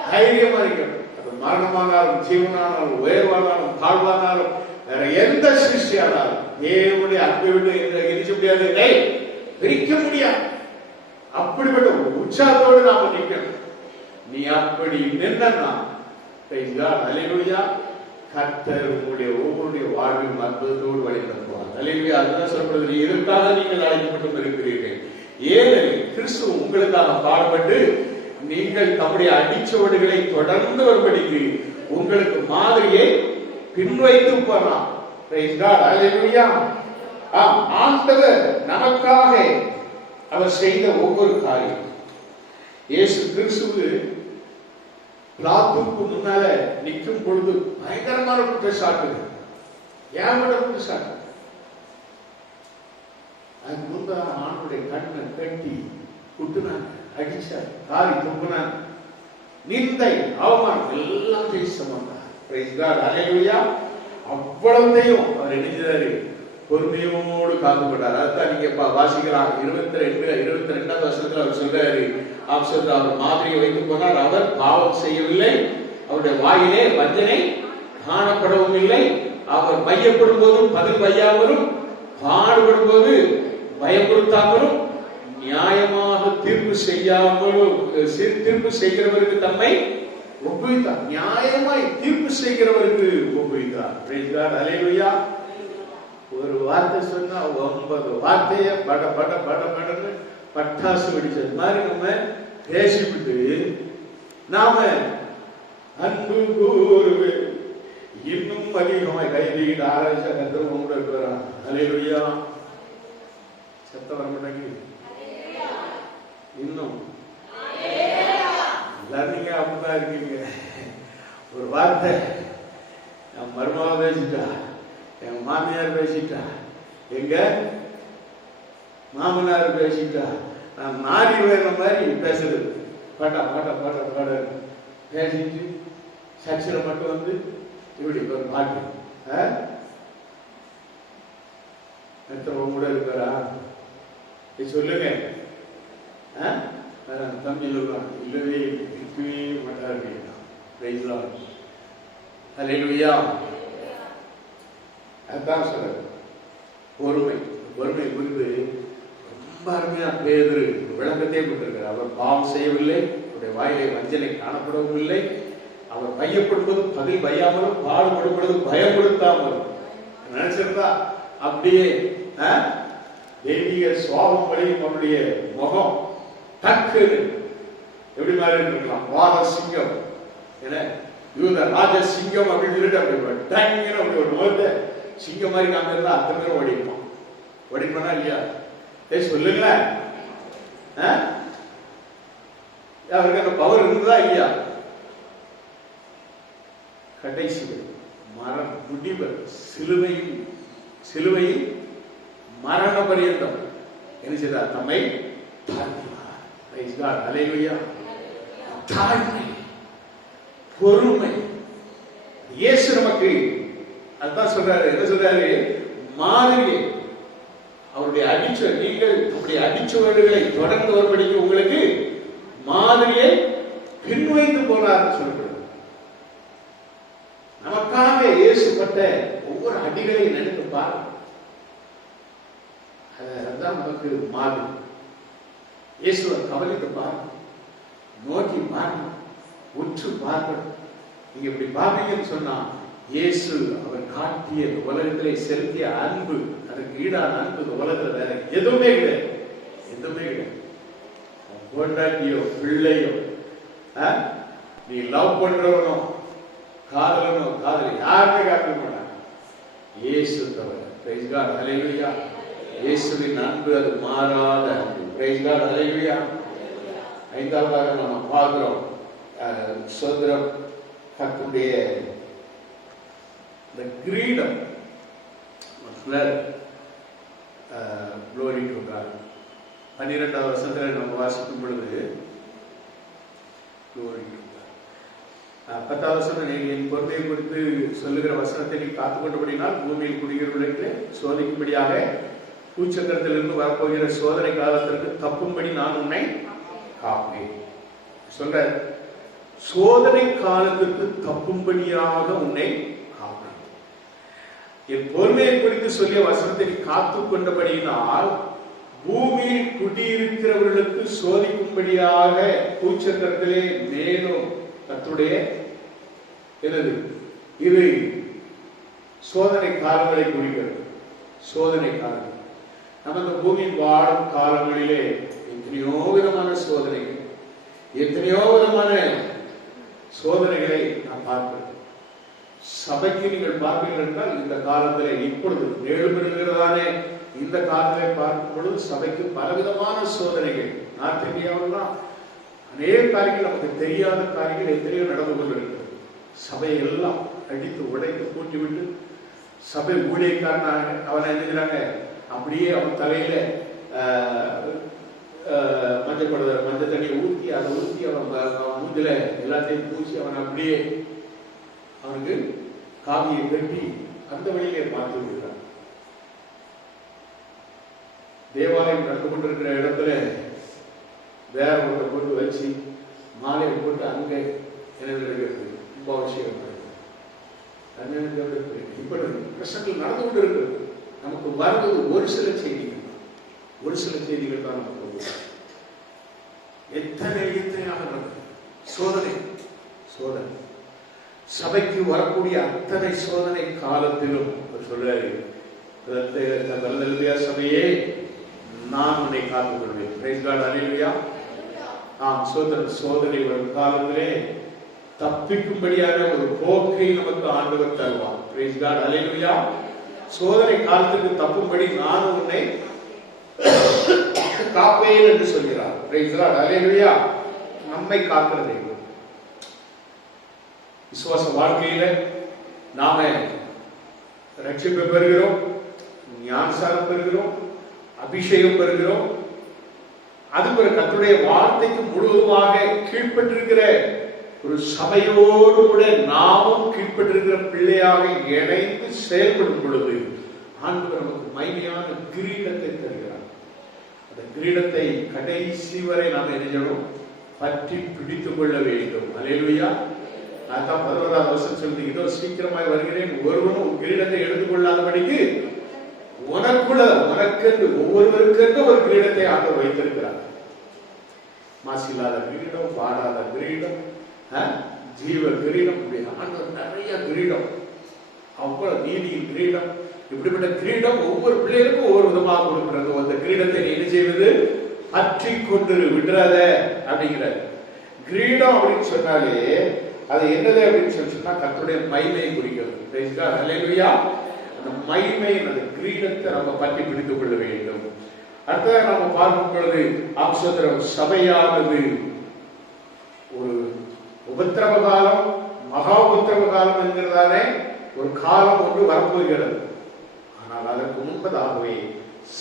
தைரியமா இருக்கிறது. அது மரணமானாலும், ஜீவனானாலும், உயர்வானாலும், தாழ்வானாலும், வேற எந்த சிருஷ்டியானாலும் தேவனுடைய அன்பை விட்டு எரிச்ச முடியாது, பிரிக்க முடியாது. அப்படிப்பட்ட உற்சாகத்தோடு நாம நிற்கணும். நீ அப்படி நின்னா அல்லேலூயா, கர்த்தர் உங்களுடைய ஒவ்வொருடைய வாழ்வில் அற்புதத்தோடு வழி நடத்துவார். அல்லேலூயா. அதுதான் சொல்லப்படுது, இதற்காக நீங்கள் அழைக்கப்பட்டு இருக்கிறீர்கள். ஏனெனில் கிறிஸ்து உங்களுக்காக பாடுபட்டு நீங்கள் தம்முடைய அடிச்சுவடுகளை தொடர்ந்து வரும்படிக்கு உங்களுக்கு மாதிரியை பின்வைத்து போனார். அல்லேலூயா. ஆண்டவர் நமக்காக அவர் செய்த ஒவ்வொரு காரியம். இயேசு கிறிஸ்து பிலாத்துவுக்கு முன்னால நிற்கும் பொழுது பயங்கரமான குற்றச்சாட்டு, ஏகப்பட்ட குற்றச்சாட்டு. அது முன்பு ஆணுடைய கண்ணை கட்டி குட்டுனாங்க, அடிச்சார், காரி துப்புனாங்க, நிந்தை அவமானம் எல்லாம் பேச மாட்டார். அல்லேலூயா. அவ்வளவுதையும் அவர் நினைச்சாரு, பொறுமையோடு காக்கப்பட்டார். அதுதான் நீங்க வாசிக்கலாம். 22வது வசனத்துல அவர் சொல்றாரு, அவர் மாதிரியை வைத்து போனார். அவர் பாவம் செய்யவில்லை, அவருடைய வாயிலே வஞ்சனை காணப்படவும் இல்லை. அவர் மையப்படும் போதும் பதில் வையாமலும், பாடுபடும் போது பயப்படுத்தாமலும், நியாயமாக தீர்ப்பு செய்யாமலும், தீர்ப்பு செய்கிறவருக்கு தம்மை ஒப்புவித்தார். நியாயமாய் தீர்ப்பு செய்கிறவருக்கு ஒப்புவித்தார். அல்லேலூயா. ஒரு வார்த்தை சொன்னா 9 வார்த்தைய பட பட பட படன்னு பட்டாசு வெடிச்சது மாதிரி நம்ம பேசிவிட்டு நாம அன்பு கூறுவே இன்னும் அதிகமாய் கைதிட்டு ஆராய்ச்சி கருத்து உங்களோட இருக்கிறான். அல்லேலூயா. சத்தம் வர மாட்டாங்க. இன்னும் எல்லாரும் நீங்க அப்படிதான் இருக்கீங்க. ஒரு வார்த்தை என் மருமக பேசிட்டா, எங்க மாமியார் பேசிட்டா, எங்க மாமனார் பேசிட்டா, நான் நாடி வேற மாதிரி பேசுறது, பாட்டா பாட்டா பாட்டா பாட பேசிட்டு சர்ச்சில் மட்டும் வந்து இப்படி ஒரு பாட்டு கூட இருக்கிறா சொல்லுங்க. தம்பி சொல்லுவான், இல்லவே இருக்கவே மாட்டாரு. அல்லேலூயா. அதுதான் சொல்ற பொறுமை. பொறுமை குறித்து ரொம்ப அருமையா பேதுரு விளக்கத்தையே கொடுத்திருக்கிறார். அவர் பாவம் செய்யவில்லை, அவருடைய வாயிலை வஞ்சனை காணப்படவும் இல்லை, அவர் பயப்படுவது பதில் வையாமலும், பாடுபடுவது பயப்படுத்தாமலும். நினைச்சிருந்தா அப்படியே தெய்வீக சுவாபம் வழியும் அவருடைய முகம் டக்கு எப்படி மாதிரி இருக்கலாம், வார சிங்கம் என யூத ராஜ சிங்கம் அப்படின்னு சொல்லிட்டு அப்படி ஒரு முகத்தை சிங்கம் மாதிரி நாம இருந்தா அத்தனை பேரும் ஓடிப்போம். ஓடிப்போனா இல்லையா? சொல்லுங்களேன், அவருக்கு அந்த பவர் இருந்ததா இல்லையா? கடைசி மரண முடிவர் சிலுவையில் மரண பரியந்தம் என்ன செய்தார்? தம்மை தாழ்த்தினார். அல்லேலூயா. தாழ்மை, பொறுமை. இயேசு நமக்கு அதான் சொல்றாரு. என்ன சொல்றாரு? மாதிரி அவருடைய நீங்கள் நம்முடைய அடிச்சுவடுகளை தொடர்ந்து வரும்படிக்கு உங்களுக்கு மாதிரியை பின்வைத்து போனார் சொல்றது. நமக்காக இயேசுப்பட்ட ஒவ்வொரு அடிகளையும் நினைத்து பாருங்க. அதுதான் நமக்கு மாதிரி. இயேசுவை கவனித்து பாருங்க, நோக்கி பாருங்க, உற்று பார்க்கணும். நீங்க இப்படி பாப்பீங்கன்னு சொன்னா இயேசு அவர் காட்டிய உலகத்திலே செலுத்திய அன்பு, அதுக்கு ஈடான அன்பு இந்த உலகத்துல வேற எதுவுமே கிடையாது. எதுவுமே கிடையாது. பொண்டாட்டியோ பிள்ளையோ, நீ லவ் பண்றவனோ காதலனோ காதலி யாருமே காட்ட மாட்டாங்க, இயேசு தவிர. Praise God. அல்லேலூயா. இயேசுவின் அன்பு அது மாறாத அன்பு. Praise God. அல்லேலூயா. ஐந்தாவதாக நம்ம பார்க்கிறோம், சுதந்திரம் கர்த்தருடைய the கிரீடம், glory to God. 12வது வசனத்தில் நம்ம வாசிக்கும் பொழுது glory to God. 10வது வசனம், என் பொறுமையை குறித்து சொல்லுகிற வசனத்தை நீ காத்துக்கொண்டபடினால் பூமியில் குடியிருப்பவர்களை சோதிக்கும்படியாக பூச்சக்கரத்திலிருந்து வரப்போகிற சோதனை காலத்திற்கு தப்பும்படி நான் உன்னை காப்பேன். சொல்ற சோதனை காலத்திற்கு தப்பும்படியாக உன்னை காப்பேன். என் பொறுமையை குறித்து சொல்லிய வசனத்தை நீ காத்து கொண்டபடியினால் பூமியில் குடியிருக்கிறவர்களுக்கு சோதிக்கும்படியாக பூச்சக்கரத்திலே மேலும் கர்த்தருடைய என்னது இது சோதனை காலங்களை குறிக்கிறது. சோதனை காலம். நம்ம இந்த பூமியின் வாழும் காலங்களிலே எத்தனையோ விதமான சோதனைகள், எத்தனையோ விதமான சோதனைகளை நாம் பார்க்கிறோம். சபைக்கு நீங்கள் பார்ப்பீர்கள் என்றால் இந்த காலத்தில் இப்பொழுது எழுபெறுகிறதானே இந்த காலத்தை பார்க்கும் பொழுது சபைக்கு பலவிதமான சோதனைகள். நார்த் இந்தியாவெல்லாம் அநேக காரியங்கள் நமக்கு தெரியாத காரியங்கள் எத்தனையோ நடந்து கொண்டிருக்கிறது. சபையை எல்லாம் அடித்து உடைத்து பூட்டிவிட்டு சபை ஊழியக்காரனாக அவனை எழுதுகிறாங்க. அப்படியே அவன் தலையில மஞ்சள் தண்ணியை ஊற்றி அதை ஊற்றி அவன் மூஞ்சில எல்லாத்தையும் பூசி அவன் அப்படியே அவனுக்கு காவியை கட்டி அந்த வழியிலே பார்த்து விடுகிறான். தேவாலயம் நடந்து கொண்டிருக்கிற இடத்துல வேற ஒன்றை கொண்டு வச்சு மாலையை போட்டு அங்கே என்ன ரொம்ப அவசியம். இப்படி பிரசங்கள் நடந்து கொண்டு இருக்கிறது. நமக்கு வருவது ஒரு சில செய்திகள், ஒரு சில செய்திகள் தான் நமக்கு வருவது. எத்தனையாக சோதனை சோதனை சபைக்கு வரக்கூடிய அத்தனை சோதனை காலத்திலும் சொல்றாரு, சபையே நான் உன்னை காத்துக் கொள்வேன். பிரைஸ் காட், அல்லேலூயா. ஆம், சோதனை வரும் காலத்திலே தப்பிக்கும்படியான ஒரு போக்கை நமக்கு ஆண்டவர் தருவார். பிரைஸ் காட், அல்லேலூயா. சோதனை காலத்துக்கு தப்பும்படி நான் உன்னை காப்பேன் என்று சொல்கிறார். பிரைஸ் காட், அல்லேலூயா. நம்மை காக்கிற தெய்வம். விசுவாச வாழ்க்கையில நாம ரட்சிப்பை பெறுகிறோம், ஞானசாரம் பெறுகிறோம், அபிஷேகம் பெறுகிறோம். அது கர்த்தருடைய வார்த்தைக்கு முழுவதுமாக கீழ்ப்பட்டிருக்கிற ஒரு சபையோடு கூட நாமும் கீழ்ப்பட்டிருக்கிற பிள்ளையாக இணைந்து செயல்படும் பொழுது ஆண்டவர் நமக்கு மகிமையான கிரீடத்தை தருகிறார். அந்த கிரீடத்தை கடைசி வரை நாம் என்ன பற்றி பிடித்துக் கொள்ள வேண்டும். அல்லேலூயா. அதான் 11ஆம் வசனம் சொல்லுது, இதோ சீக்கிரமாய் வருகிறேன், ஒருவனும் கிரீடத்தை எடுத்துக்கொள்ளாதபடிக்கு உனக்குள்ள உனக்கென்று ஒவ்வொருவருக்கென்று ஒரு கிரீடத்தை ஆண்டவர் வைத்திருக்கிறார். மாசில்லாத கிரீடம், பாடாத கிரீடம், ஜீவ கிரீடம், ஆண்டவர் நிறைய கிரீடம், அவ்வளவு நீதியின் கிரீடம், இப்படிப்பட்ட கிரீடம் ஒவ்வொரு பிள்ளைகளுக்கும் ஒவ்வொரு விதமாக கொடுக்கிறது. அந்த கிரீடத்தை என்ன செய்வது? பற்றி கொண்டு விடுறத அப்படிங்கிறார். கிரீடம் அப்படின்னு சொன்னாலே அது என்னது அப்படின்னு சொன்னா கர்த்தருடைய மகிமையை குறிக்கிறது. அல்லேலூயா. அந்த மகிமை, அந்த கிரீடத்தை நம்ம பற்றி பிடித்துக் கொள்ள வேண்டும். அடுத்ததாக நம்ம பார்க்கும் பொழுது ஆம்சோதரம் சபையானது ஒரு உபத்திரவ காலம், மகா உபத்திரவ காலம் என்கிறதானே ஒரு காலம் ஒன்று வரப்போகிறது. ஆனால் அதற்கு முன்பதாகவே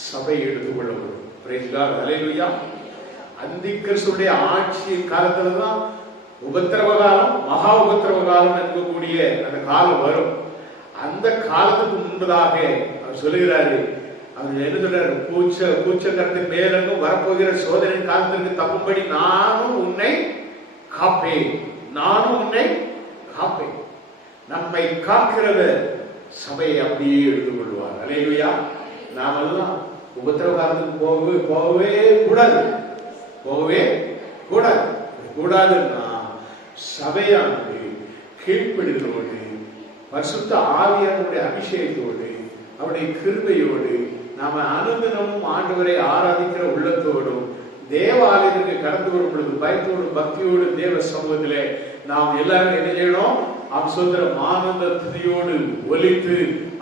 சபை எடுத்துக்கொள்ளப்படும். பிரைஸ் காட், அல்லேலூயா. அந்தி கிறிஸ்துடைய ஆட்சியின் காலத்துலதான் உபத்திரவ காலம், மகா உபத்திரவ காலம் இருக்கக்கூடிய அந்த காலம் வரும். அந்த காலத்துக்கு முன்பதாக அவர் சொல்லுகிறாரு, அவர் என்ன சொல்றாரு? பூச்சக்கரத்தின் மேலங்கும் வரப்போகிற சோதனை காலத்திற்கு தப்பும்படி நானும் உன்னை காப்பேன், நானும் உன்னை காப்பேன். நம்மை காக்கிறவர் சபையை அப்படியே எடுத்துக்கொள்வார். அல்லேலூயா. நாமெல்லாம் உபத்திரவ காலத்துக்கு போகவே கூடாது, போகவே கூடாது. கூடாதுன்னா சபையானது கீழ்ப்படுதலோடு, பரிசுத்த ஆவியானுடைய அபிஷேகத்தோடு, அவருடைய கிருபையோடு நாம அனுதினமும் ஆண்டவரை ஆராதிக்கிற உள்ளத்தோடும் தேவாலயத்திற்கு கடந்து வரும் பொழுது பயத்தோடு பக்தியோடு தேவ சமூகத்திலே நாம் எல்லாரும் என்ன செய்யணும்? ஆம்சோதரம் ஆனந்த துதியோடு ஒலித்து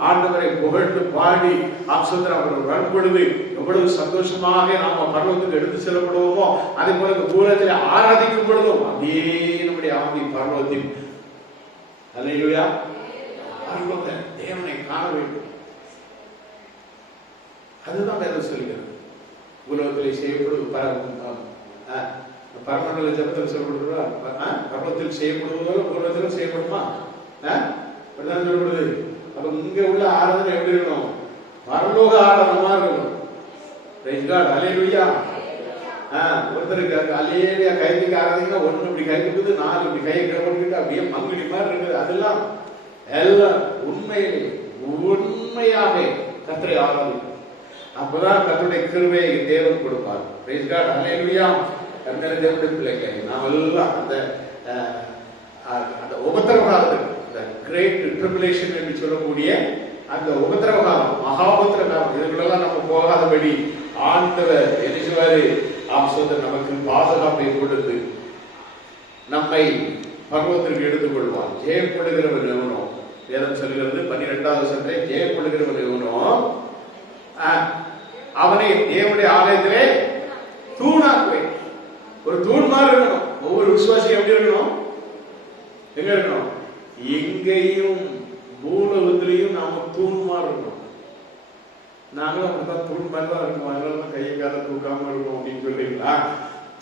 ஆண்டவரை புகழ்ந்து பாடி ஆம்சோதரம் அவர் வரும் பொழுது எவ்வளவு சந்தோஷமாக நாம பரலோகத்துக்கு எடுத்து செல்லப்படுவோமோ அதே போல பூலத்தில் ஆராதிக்கும் பொழுதும் அப்படியே நம்முடைய ஆவி பரலோகத்தில் அல்லேலூயா தேவனை காண வேண்டும். அதுதான் வேதம் சொல்கிறது. உலகத்திலே செய்யப்படுவது பரமண்டல ஜபத்தில் சொல்லப்படுறா, பரமத்தில் செய்யப்படுவதோ உலகத்திலும் செய்யப்படுமா? அப்படிதான் சொல்லப்படுது. அப்ப இங்க உள்ள ஆராதனை எப்படி இருக்கணும்? பரலோக ஆராதனமா இருக்கணும். பிரைஸ் காட், அல்லேலூயா. ஒருத்தருக்கு அல்லேலூயா கைக்கு ஆராதனை ஒண்ணு இப்படி கை இருக்குது, 4 இப்படி கையை போட்டுக்கிட்டு அப்படியே மங்குடி மாதிரி இருக்குது. அதெல்லாம் எல்லாம் உண்மையாக கர்த்தரை ஆராதிக்கும். அப்பதான் கர்த்தருடைய கிருபையை தேவன் கொடுப்பார். Price God, hallelujah. தேவனுடைய பிள்ளைங்க நாம் எல்லாம் அந்த உபத்திரவ காலத்துக்கு, இந்த கிரேட் ட்ரிபுலேஷன் என்று சொல்லக்கூடிய அந்த உபத்திரவ காலம், மகாபத்திர காலம், இதுகளெல்லாம் நம்ம போகாதபடி ஆண்டவர் என்ன செய்வாரு? நமக்கு பாதுகாப்பை கொடுத்து நம்மை பர்வத்திற்கு எடுத்துக் கொள்வார். ஜெயம் கொள்ளுகிறவன் எவனோ, வேதம் சொல்கிறது 12வது வசனத்திலே, ஜெயம் கொள்ளுகிறவன் எவனோ அவனை தேவனுடைய ஆலயத்திலே தூணாக்குவேன். ஒரு தூண் மாதிரி இருக்கணும். ஒவ்வொரு விசுவாசி எப்படி இருக்கணும்? எங்க இருக்கணும்? எங்கேயும் பூலகத்திலையும் நாம தூண் மாதிரி இருக்கணும். நாங்களும் அப்படித்தான் தூண் மாதிரி தான் இருக்கணும். அதனால கையை கால தூக்காம இருக்கணும் அப்படின்னு சொல்றீங்களா?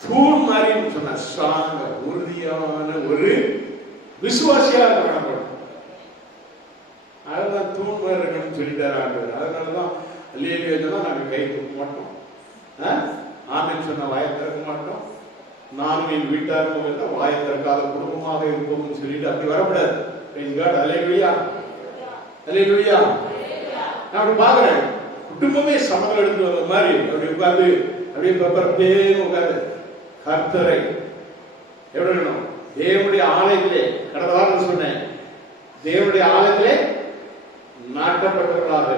தூண் மாதிரி சொன்ன ஸ்ட்ராங்க, உறுதியான ஒரு விசுவாசியா இருக்கணும். அதுதான் தூண் மாதிரி இருக்கணும்னு சொல்லிட்டாரு ஆண்டவர். அதனாலதான் அல்லேலூயா நாங்க கை தூக்க மாட்டோம், ஆமென் சொன்ன வாயை திறக்க மாட்டோம். நானும் என் வீட்டாரும் வாயை திறக்காத குடும்பமாக இருப்போம்னு சொல்லிட்டு அப்படி வரக்கூடாது. அல்லேலூயா, அல்லேலூயா. நான் அப்படி பாக்குறேன், குடும்பமே சமதம் எடுத்து வந்த மாதிரி அப்படி உட்கார்ந்து அப்படியே பப்பரப்பே உட்கார்ந்து கர்த்தரை எப்படி இருக்கணும்? தேவனுடைய ஆலயத்திலே, கடந்த வாரம் சொன்னேன், தேவனுடைய ஆலயத்திலே நாட்டப்பட்டவர்களாக,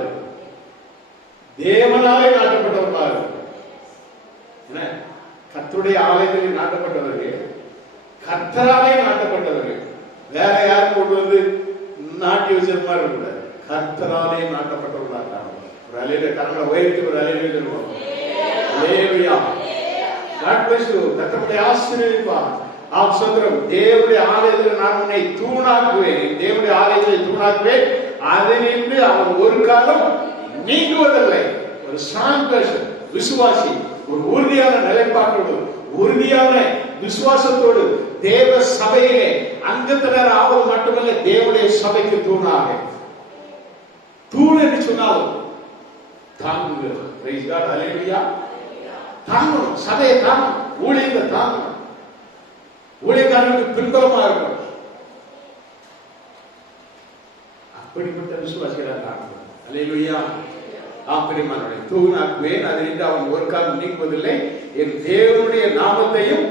தேவனாலே நாட்டப்பட்டவர்களாக, என்ன கர்த்தருடைய ஆலயத்தில் நாட்டப்பட்டவர்கள், கர்த்தராலே நாட்டப்பட்டவர்கள். வேற யாரும் கொண்டு வந்து நாட்டி வச்சது மாதிரி இருக்கக்கூடாது. கர்த்தராலே நாட்டப்பட்டவர்களாக ஒரு அலையில கரங்களை உயர்த்தி ஒரு அலையில சொல்லுவோம். அல்லேலூயா. God bless you. கர்த்தருடைய ஆசீர்வதிப்பார். ஆசீர்வாதம். தேவனுடைய ஆலயத்தில் நான் உன்னை தூணாக்குவேன், தேவனுடைய ஆலயத்தில் தூணாக்குவேன், அதிலிருந்து அவன் ஒரு காலம் நீங்குவதில்லை. ஒரு ஸ்ட்ராங் பர்சன், விசுவாசி, ஒரு உறுதியான நிலைப்பாட்டோடு, உறுதியான விசுவாசத்தோடு தேவ சபையிலே அங்கத்தினர் ஆவது மட்டுமல்ல, தேவனுடைய சபைக்கு தூணாக. தூண் என்று சொன்னாலும் தாங்குகிறது. பிரைஸ் காட், ஹல்லேலூயா. தாங்கணும், சபையை தாங்கணும், ஊழியத்தை தாங்கணும், ஊழியக்காரனுக்கு பின்புறமா இருக்கணும். அப்படிப்பட்ட விசுவாசிகளாக தாங்கணும். ஹல்லேலூயா. ஆப்பிரிமானுடைய தூணாக்குவேன், அதிலிருந்து அவன் ஒரு காலம் நீக்குவதில்லை. என் தேவனுடைய நாமத்தையும்,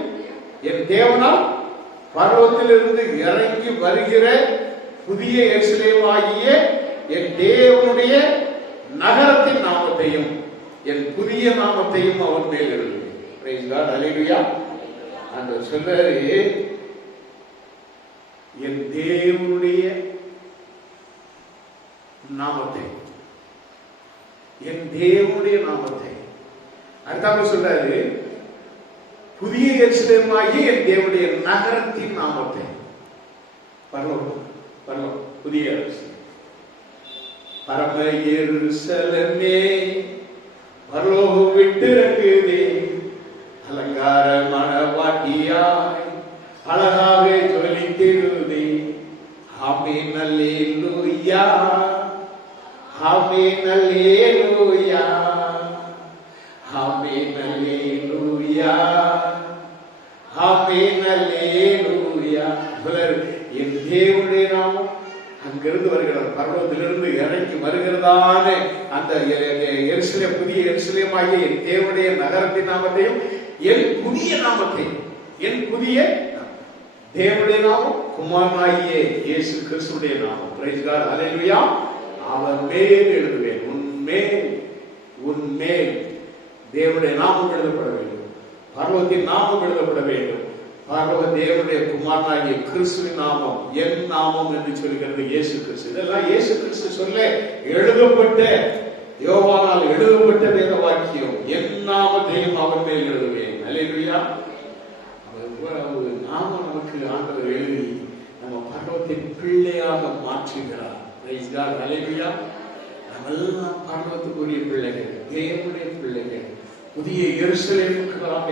என் தேவனால் பர்வத்திலிருந்து இறங்கி வருகிற புதிய எருசலேமாகிய என் தேவனுடைய நகரத்தின் நாமத்தையும், என் புதிய நாமத்தையும் அவன் மேல் எழுதுவேன். பிரைஸ் காட், ஹல்லேலூயா. அந்த சொல்றாரு, என் தேவனுடைய நாமத்தை, என் தேவனுடைய நாமத்தை. அடுத்தாம சொல்றாரு, புதிய எருசலேமாகிய என் தேவனுடைய நகரத்தின் நாமத்தை. பரலோகம், புதிய எருசலேம், பரம எருசலேமே பரலோகம் விட்டு இறங்குதே, அலங்கார மணவாட்டியாய் அழகாக ஜொலித்திருதே. ஆமென், அல்லேலூயா, ஆமென், அல்லேலூயா, ஆமென், அல்லேலூயா, ஆமென், அல்லேலூயா. என் தேவனுடைய நாமம் அங்கிருந்து வருகிறார், பர்வத்திலிருந்து இறங்கி வருகிறதான அந்த எருசலேம், புதிய எருசலேமாகிய என் தேவனுடைய நகரத்தின் நாமத்தையும், என் புதிய நாமத்தையும், என் புதிய தேவனுடைய நாமம் குமாரனாகிய இயேசு கிறிஸ்துடைய நாமம். பிரைஸ் காட், ஹல்லேலூயா. அவன் மேல் எழுதுவேன், உன்மேல் தேவனுடைய நாமம் எழுதப்பட வேண்டும், பர்வத்தின் நாமம் எழுதப்பட வேண்டும். பரலோக தேவனுடைய குமாரனாகிய கிறிஸ்துவின் நாமம், என் நாமம் என்று சொல்கிறது இயேசு கிறிஸ்து. இதெல்லாம் இயேசு கிறிஸ்து சொல்ல எழுதப்பட்ட, யோவானால் எழுதப்பட்ட வேத வாக்கியம். என் நாமத்தையும் அவன் மேல் எழுதுவேன். அல்லேலூயா. நாமம் நமக்கு ஆண்டவர் எழுதி நம்ம பரலோகத்தின் பிள்ளையாக மாற்றுகிறார். பிரைஸ் காட், அல்லேலூயா. நம்மெல்லாம் பரலோகத்துக்குரிய பிள்ளைகள், தேவனுடைய பிள்ளைகள், புதிய எருசலேமுக்காக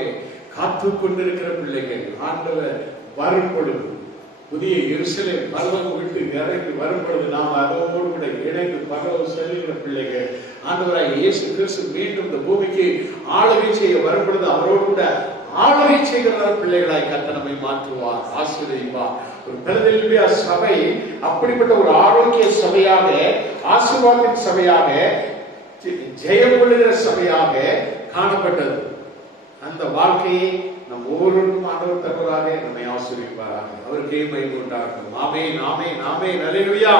காத்து கொண்டிருக்கிற பிள்ளைகள். ஆண்டவர் வரும் பொழுது, புதிய எருசலேம் பரலோகம் விட்டு இறங்கி வரும் பொழுது, நாம் அதோடு கூட இணைந்து பரலோகம் செல்கிற பிள்ளைகள். ஆண்டவராகிய இயேசு கிறிஸ்து மீண்டும் இந்த பூமிக்கு ஆளுகை செய்ய வரும் பொழுது, அவரோடு கூட ஆளுகை செய்கிற பிள்ளைகளாய் கர்த்தர் நம்மை மாற்றுவார், ஆசீர்வதிப்பார். ஒரு பிலதெல்பியா சபை அப்படிப்பட்ட ஒரு ஆரோக்கிய சபையாக, ஆசீர்வாதத்தின் சபையாக, ஜெயம் கொள்ளுகிற சபையாக காணப்பட்டது. அந்த வாழ்க்கையை நம் ஒவ்வொருவருக்கும் ஆண்டவர் தருவதாக நம்மை ஆசீர்வதிப்பாராக. அவருக்கே மகிமை உண்டாகட்டும். ஆமென், ஆமென், ஆமென். அல்லேலூயா.